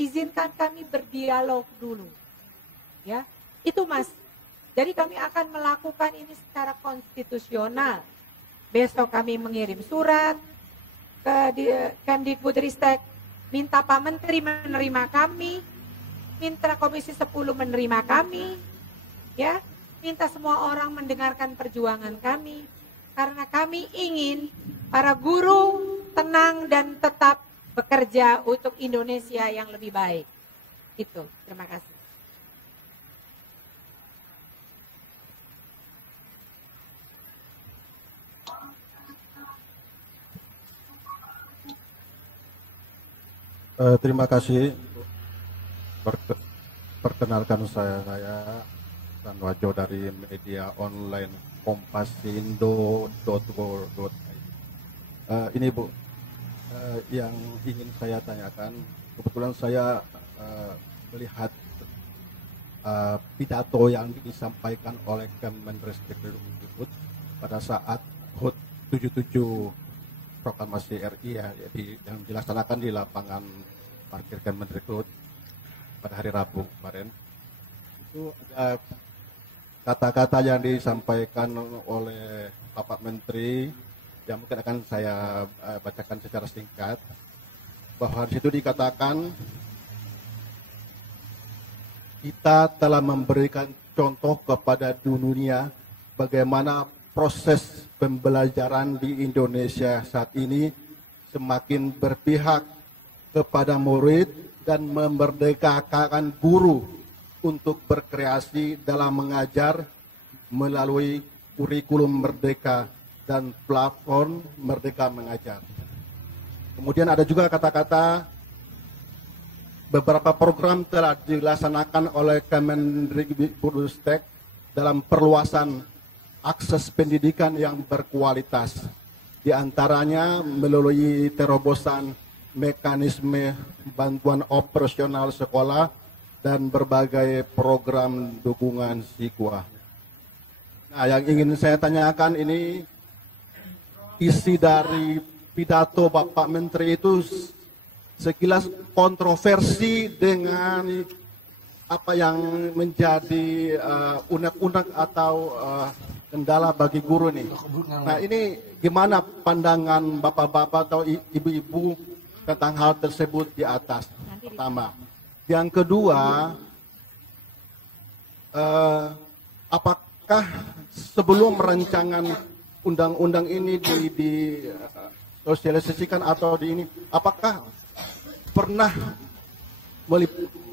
izinkan kami berdialog dulu, ya itu Mas. Jadi kami akan melakukan ini secara konstitusional. Besok kami mengirim surat ke Kemdikbud Ristek, minta Pak Menteri menerima kami, minta Komisi 10 menerima kami, ya, minta semua orang mendengarkan perjuangan kami, karena kami ingin para guru tenang dan tetap bekerja untuk Indonesia yang lebih baik. Itu, terima kasih. Terima kasih. Perkenalkan saya Sanwajo dari media online kompasindo.go.id. Ini Bu, yang ingin saya tanyakan, kebetulan saya melihat pidato yang disampaikan oleh Kemendikbud pada saat HUT 77 proklamasi RI ya, yang dilaksanakan di lapangan parkir Kemendikbud pada hari Rabu kemarin. Itu ada kata-kata yang disampaikan oleh Bapak Menteri yang mungkin akan saya bacakan secara singkat, bahwa di situ dikatakan kita telah memberikan contoh kepada dunia bagaimana proses pembelajaran di Indonesia saat ini semakin berpihak kepada murid dan memerdekakan guru untuk berkreasi dalam mengajar melalui kurikulum merdeka dan platform Merdeka Mengajar. Kemudian ada juga kata-kata beberapa program telah dilaksanakan oleh Kemendikbudristek dalam perluasan akses pendidikan yang berkualitas. Di antaranya melalui terobosan mekanisme bantuan operasional sekolah dan berbagai program dukungan siswa. Nah, yang ingin saya tanyakan ini, isi dari pidato Bapak Menteri itu sekilas kontroversi dengan apa yang menjadi unek-unek atau kendala bagi guru nih. Nah, ini gimana pandangan bapak-bapak atau ibu-ibu tentang hal tersebut di atas? Pertama. Yang kedua, apakah sebelum rancangan undang-undang ini sosialisasikan atau di ini, apakah pernah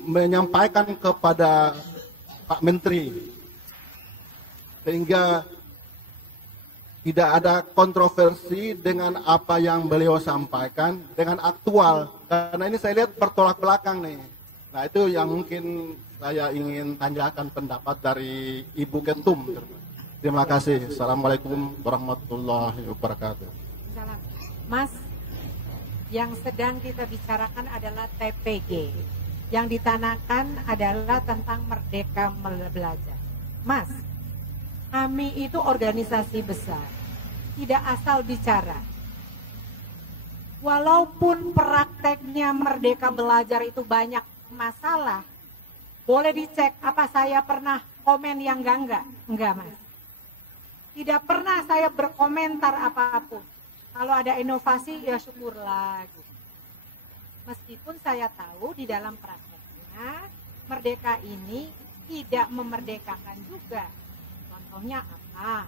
menyampaikan kepada Pak Menteri sehingga tidak ada kontroversi dengan apa yang beliau sampaikan dengan aktual, karena ini saya lihat bertolak belakang nih. Nah, itu yang mungkin saya ingin tanyakan pendapat dari Ibu Ketum. Terima kasih. Assalamualaikum warahmatullahi wabarakatuh. Salam. Mas, yang sedang kita bicarakan adalah TPG. Yang ditanakan adalah tentang Merdeka Belajar. Mas, kami itu organisasi besar, tidak asal bicara. Walaupun prakteknya Merdeka Belajar itu banyak masalah, boleh dicek apa saya pernah komen yang enggak Mas. Tidak pernah saya berkomentar apapun. Kalau ada inovasi ya syukurlah gitu. Meskipun saya tahu di dalam prakteknya merdeka ini tidak memerdekakan juga. Contohnya apa?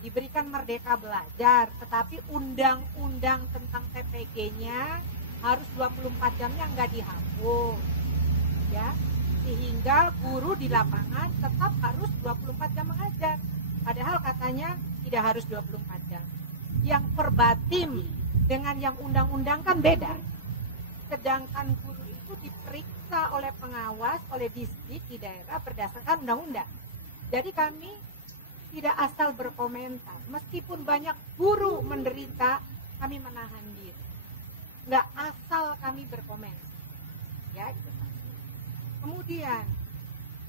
Diberikan merdeka belajar, tetapi undang-undang tentang TPG-nya harus 24 jamnya nggak dihapus. Ya, sehingga guru di lapangan tetap harus 24 jam mengajar. Padahal katanya tidak harus 24 jam. Yang verbatim dengan yang undang-undang kan beda. Sedangkan guru itu diperiksa oleh pengawas, oleh distrik di daerah berdasarkan undang-undang. Jadi kami tidak asal berkomentar. Meskipun banyak guru menderita, kami menahan diri. Nggak asal kami berkomentar. Ya, itu. Kemudian,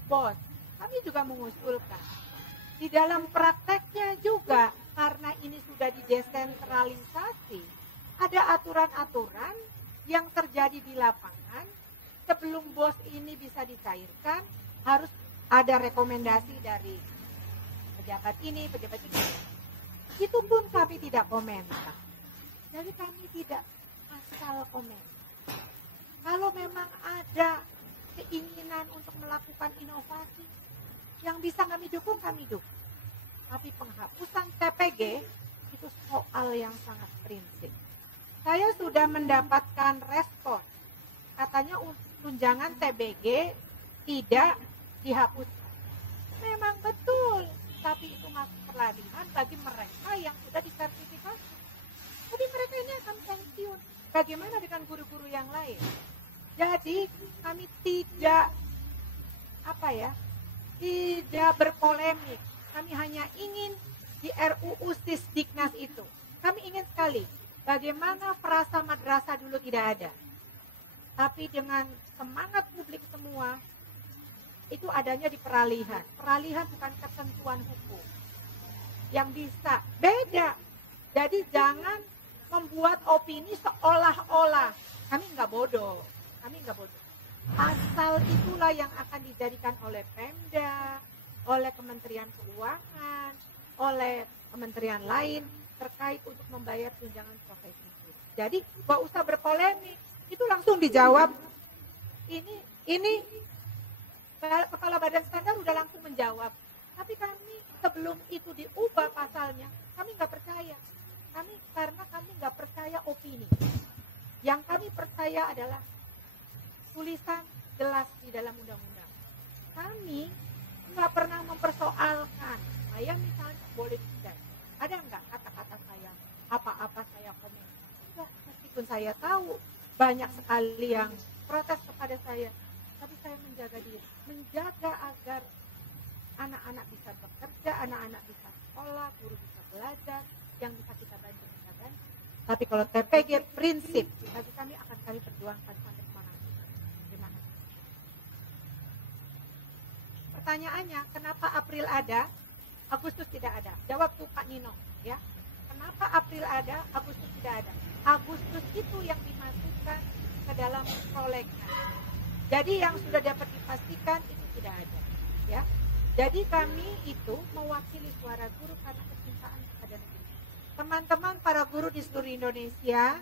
bos, kami juga mengusulkan. Di dalam prakteknya juga, karena ini sudah didesentralisasi, ada aturan-aturan yang terjadi di lapangan. Sebelum bos ini bisa dicairkan, harus ada rekomendasi dari pejabat ini. Itu pun kami tidak komentar. Jadi kami tidak asal komentar. Kalau memang ada keinginan untuk melakukan inovasi, yang bisa kami dukung, kami dukung. Tapi penghapusan TPG itu soal yang sangat prinsip. Saya sudah mendapatkan respon. Katanya tunjangan TBG tidak dihapuskan. Memang betul, tapi itu masuk peralihan bagi mereka yang sudah disertifikasi. Jadi mereka ini akan pensiun. Bagaimana dengan guru-guru yang lain? Jadi kami tidak tidak berpolemik. Kami hanya ingin di RUU Sisdiknas itu. Kami ingin sekali bagaimana frasa madrasah dulu tidak ada. Tapi dengan semangat publik semua, itu adanya di peralihan. Peralihan bukan ketentuan hukum. Yang bisa, beda. Jadi jangan membuat opini seolah-olah. Kami nggak bodoh. Asal itulah yang akan dijadikan oleh Pemda, oleh Kementerian Keuangan, oleh kementerian lain terkait untuk membayar tunjangan profesi. Jadi nggak usah berpolemik, itu langsung dijawab. Ini Kepala Badan Standar udah langsung menjawab. Tapi kami sebelum itu diubah pasalnya, kami nggak percaya. Karena kami nggak percaya opini. Yang kami percaya adalah tulisan jelas di dalam undang-undang. Kami nggak pernah mempersoalkan. Saya misalnya boleh tidak. Ada nggak kata-kata saya, apa-apa saya komen. Enggak, meskipun saya tahu banyak sekali yang protes kepada saya. Tapi saya menjaga diri. Menjaga agar anak-anak bisa bekerja, anak-anak bisa sekolah, guru bisa belajar, yang bisa kita bantu. Tapi kalau TPG prinsip, bagi kami akan kami perjuangkan sampai mana. Terima kasih. Pertanyaannya, kenapa April ada, Agustus tidak ada? Jawab tuh Pak Nino, ya. Kenapa April ada, Agustus tidak ada? Agustus itu yang dimasukkan ke dalam prolegnas. Jadi yang sudah dapat dipastikan itu tidak ada, ya. Jadi kami itu mewakili suara guru karena kecintaan kepada negeri. Teman-teman para guru di seluruh Indonesia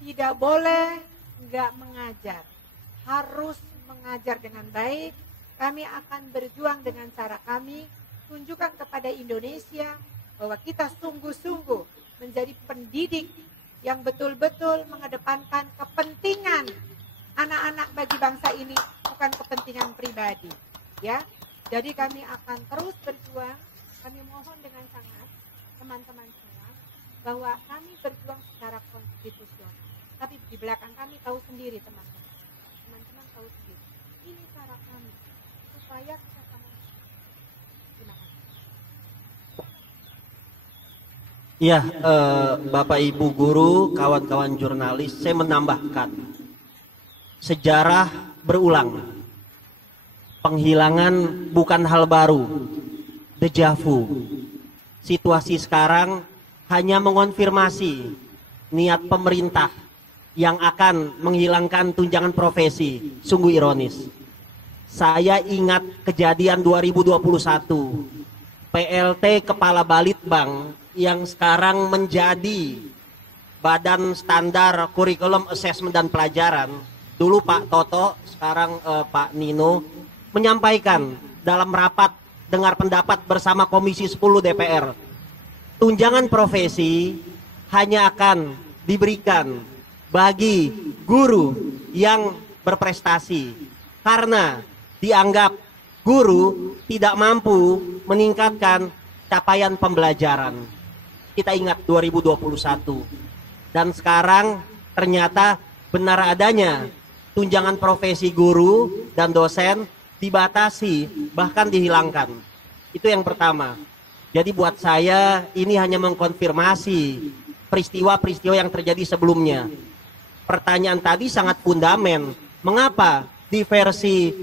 tidak boleh nggak mengajar, harus mengajar dengan baik. Kami akan berjuang dengan cara kami, tunjukkan kepada Indonesia bahwa kita sungguh-sungguh menjadi pendidik yang betul-betul mengedepankan kepentingan anak-anak bagi bangsa ini, bukan kepentingan pribadi. Ya, jadi kami akan terus berjuang. Kami mohon dengan sangat teman-teman bahwa kami berjuang secara konstitusional. Tapi di belakang kami tahu sendiri teman-teman. Teman-teman tahu sendiri. Ini cara kami supaya kita sama. Terima kasih. Iya, Bapak Ibu guru, kawan-kawan jurnalis, saya menambahkan sejarah berulang. Penghilangan bukan hal baru. Deja vu. Situasi sekarang hanya mengonfirmasi niat pemerintah yang akan menghilangkan tunjangan profesi. Sungguh ironis. saya ingat kejadian 2021. PLT Kepala Balitbang yang sekarang menjadi Badan Standar Kurikulum Assessment dan Pelajaran, dulu Pak Toto, sekarang Pak Nino, menyampaikan dalam rapat dengar pendapat bersama Komisi 10 DPR, tunjangan profesi hanya akan diberikan bagi guru yang berprestasi karena dianggap guru tidak mampu meningkatkan capaian pembelajaran. Kita ingat 2021. Dan sekarang ternyata benar adanya tunjangan profesi guru dan dosen dibatasi, bahkan dihilangkan. Itu yang pertama. Jadi buat saya ini hanya mengkonfirmasi peristiwa-peristiwa yang terjadi sebelumnya. Pertanyaan tadi sangat fundamen. Mengapa di versi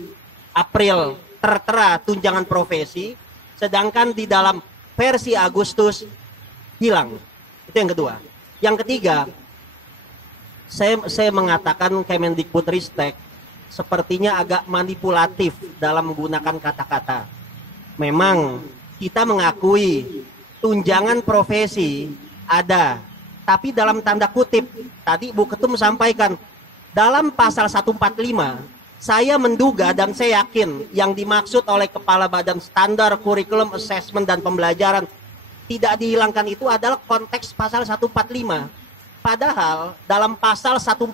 April tertera tunjangan profesi, sedangkan di dalam versi Agustus hilang? Itu yang kedua. Yang ketiga, saya mengatakan Kemendikbudristek sepertinya agak manipulatif dalam menggunakan kata-kata. Memang kita mengakui tunjangan profesi ada, tapi dalam tanda kutip. Tadi Bu Ketum sampaikan dalam pasal 145, saya menduga dan saya yakin yang dimaksud oleh Kepala Badan Standar Kurikulum Assessment dan Pembelajaran tidak dihilangkan itu adalah konteks pasal 145. Padahal dalam pasal 145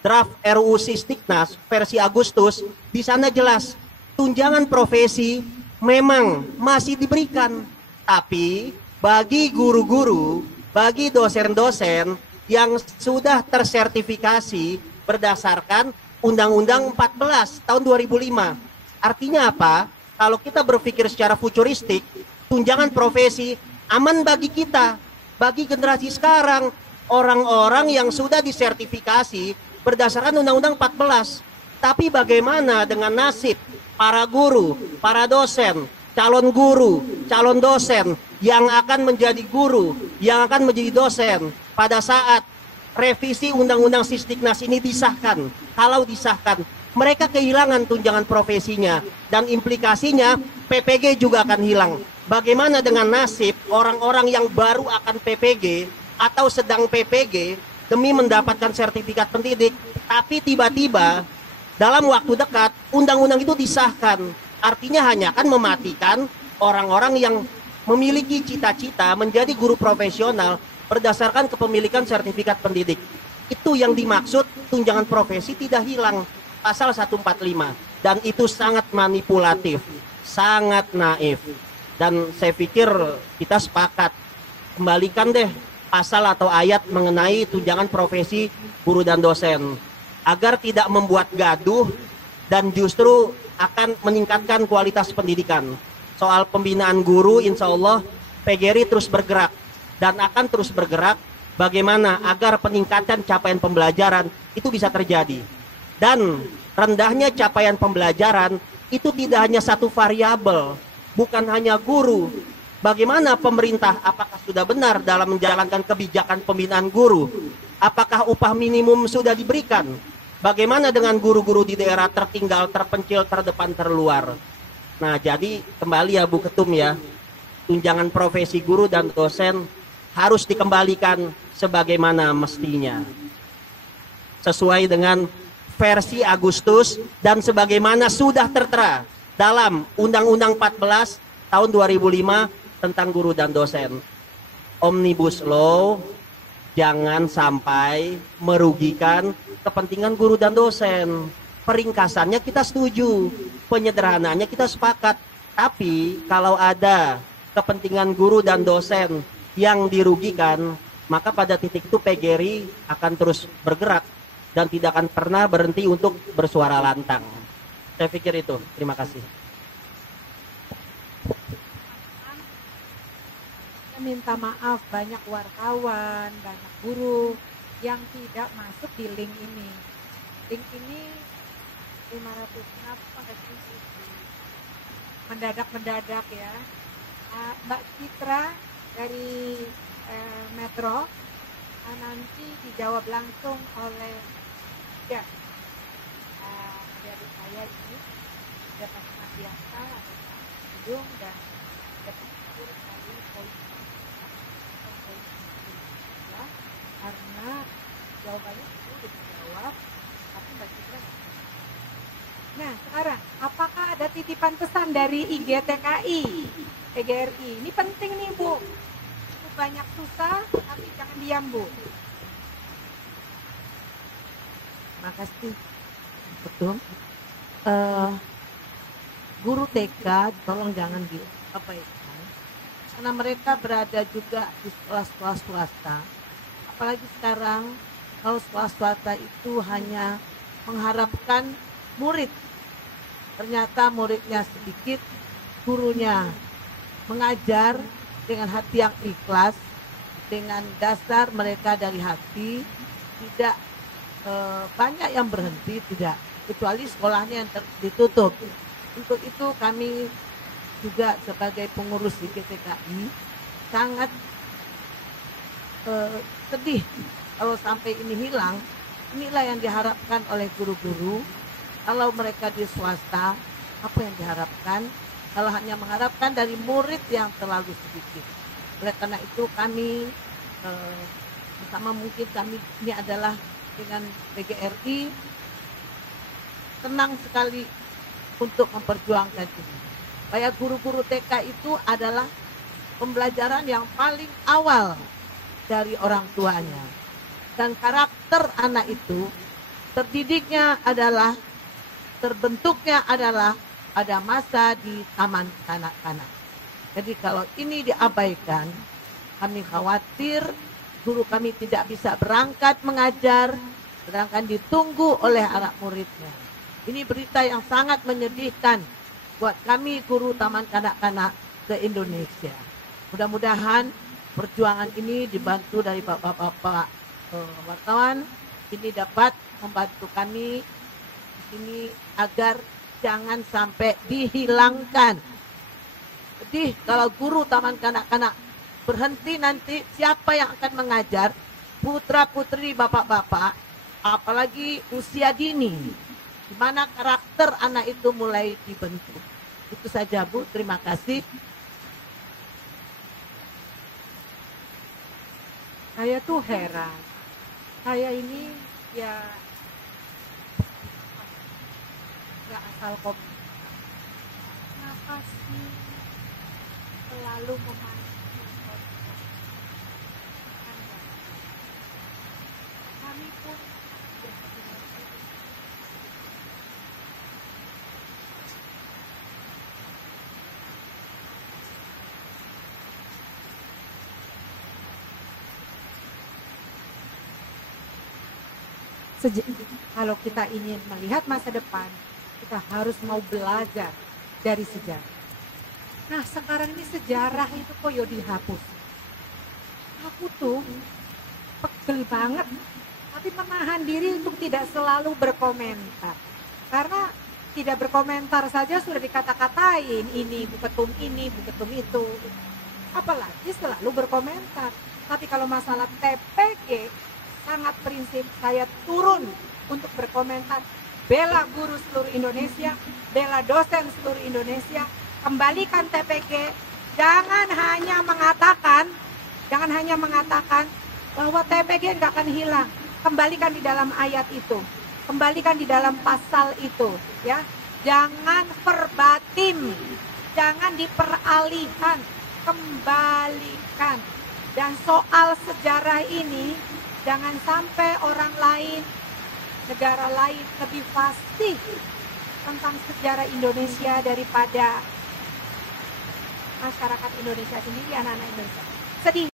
draft RUU Sisdiknas versi Agustus, di sana jelas tunjangan profesi memang masih diberikan, tapi bagi guru-guru, bagi dosen-dosen yang sudah tersertifikasi berdasarkan Undang-Undang 14 tahun 2005. Artinya apa? Kalau kita berpikir secara futuristik, tunjangan profesi aman bagi kita, bagi generasi sekarang, orang-orang yang sudah disertifikasi berdasarkan Undang-Undang 14. Tapi bagaimana dengan nasib para guru, para dosen, calon guru, calon dosen yang akan menjadi guru, yang akan menjadi dosen pada saat revisi Undang-Undang Sisdiknas ini disahkan? Kalau disahkan, mereka kehilangan tunjangan profesinya dan implikasinya PPG juga akan hilang. Bagaimana dengan nasib orang-orang yang baru akan PPG atau sedang PPG demi mendapatkan sertifikat pendidik, tapi tiba-tiba dalam waktu dekat undang-undang itu disahkan? Artinya hanya akan mematikan orang-orang yang memiliki cita-cita menjadi guru profesional berdasarkan kepemilikan sertifikat pendidik. Itu yang dimaksud tunjangan profesi tidak hilang, pasal 145. Dan itu sangat manipulatif, sangat naif. Dan saya pikir kita sepakat, kembalikan deh pasal atau ayat mengenai tunjangan profesi guru dan dosen, agar tidak membuat gaduh dan justru akan meningkatkan kualitas pendidikan. Soal pembinaan guru, insya Allah PGRI terus bergerak dan akan terus bergerak bagaimana agar peningkatan capaian pembelajaran itu bisa terjadi. Dan rendahnya capaian pembelajaran itu tidak hanya satu variabel, bukan hanya guru. Bagaimana pemerintah, apakah sudah benar dalam menjalankan kebijakan pembinaan guru? Apakah upah minimum sudah diberikan? Bagaimana dengan guru-guru di daerah tertinggal, terpencil, terdepan, terluar? Nah, jadi kembali ya Bu Ketum ya, tunjangan profesi guru dan dosen harus dikembalikan sebagaimana mestinya, sesuai dengan versi Agustus dan sebagaimana sudah tertera dalam Undang-Undang 14 tahun 2005 tentang guru dan dosen. Omnibus Law jangan sampai merugikan kepentingan guru dan dosen. Peringkasannya kita setuju, penyederhanaannya kita sepakat, tapi kalau ada kepentingan guru dan dosen yang dirugikan, maka pada titik itu PGRI akan terus bergerak dan tidak akan pernah berhenti untuk bersuara lantang. Saya pikir itu. Terima kasih. Saya minta maaf banyak wartawan, banyak guru yang tidak masuk di link ini. Link ini 500 mendadak ya. Mbak Citra dari Metro nanti dijawab langsung oleh dari saya saya ini dapat senantiasa gedung dan dapat ukur dari poin ya, karena jawabannya itu sudah dijawab, tapi Mbak Citra. Nah sekarang, apakah ada titipan pesan dari IGTKI, PGRI? Ini penting nih Bu, itu banyak susah, tapi jangan diam Bu. Makasih. Betul. Guru TK tolong jangan diabaikan, karena mereka berada juga di sekolah-sekolah swasta. Apalagi sekarang kalau sekolah swasta itu hanya mengharapkan murid, ternyata muridnya sedikit, gurunya mengajar dengan hati yang ikhlas, dengan dasar mereka dari hati, tidak banyak yang berhenti, tidak, kecuali sekolahnya yang ditutup. Untuk itu kami juga sebagai pengurus di IGTKI sangat sedih kalau sampai ini hilang. Inilah yang diharapkan oleh guru-guru. Kalau mereka di swasta, apa yang diharapkan? Kalau hanya mengharapkan dari murid yang terlalu sedikit. Oleh karena itu kami bersama mungkin kami ini adalah dengan PGRI tenang sekali untuk memperjuangkan ini. Supaya guru-guru TK itu adalah pembelajaran yang paling awal dari orang tuanya. Dan karakter anak itu terdidiknya adalah, terbentuknya adalah pada masa di taman kanak-kanak. Jadi kalau ini diabaikan, kami khawatir guru kami tidak bisa berangkat mengajar, sedangkan ditunggu oleh anak muridnya. Ini berita yang sangat menyedihkan buat kami guru taman kanak-kanak se-Indonesia. Mudah-mudahan perjuangan ini dibantu dari bapak-bapak wartawan, ini dapat membantu kami di sini agar jangan sampai dihilangkan. Jadi kalau guru taman kanak-kanak berhenti, nanti siapa yang akan mengajar putra-putri bapak-bapak, apalagi usia dini, di mana karakter anak itu mulai dibentuk. Itu saja Bu, terima kasih. Saya tuh heran, saya ini ya nggak asal komentar. Kenapa sih selalu memancing kami pun kalau kita ingin melihat masa depan, kita harus mau belajar dari sejarah. Nah sekarang ini sejarah itu kok ya dihapus. Aku tuh pegel banget, tapi menahan diri untuk tidak selalu berkomentar. Karena tidak berkomentar saja sudah dikata-katain, ini bu ketum itu. Apalagi selalu berkomentar. Tapi kalau masalah TPG, sangat prinsip, saya turun untuk berkomentar, bela guru seluruh Indonesia, bela dosen seluruh Indonesia, kembalikan TPG, jangan hanya mengatakan bahwa TPG nggak akan hilang, kembalikan di dalam ayat itu, kembalikan di dalam pasal itu, ya, jangan verbatim, jangan diperalihkan, kembalikan. Dan soal sejarah ini, jangan sampai orang lain, negara lain lebih fasih tentang sejarah Indonesia daripada masyarakat Indonesia sendiri, anak-anak Indonesia. Sedih.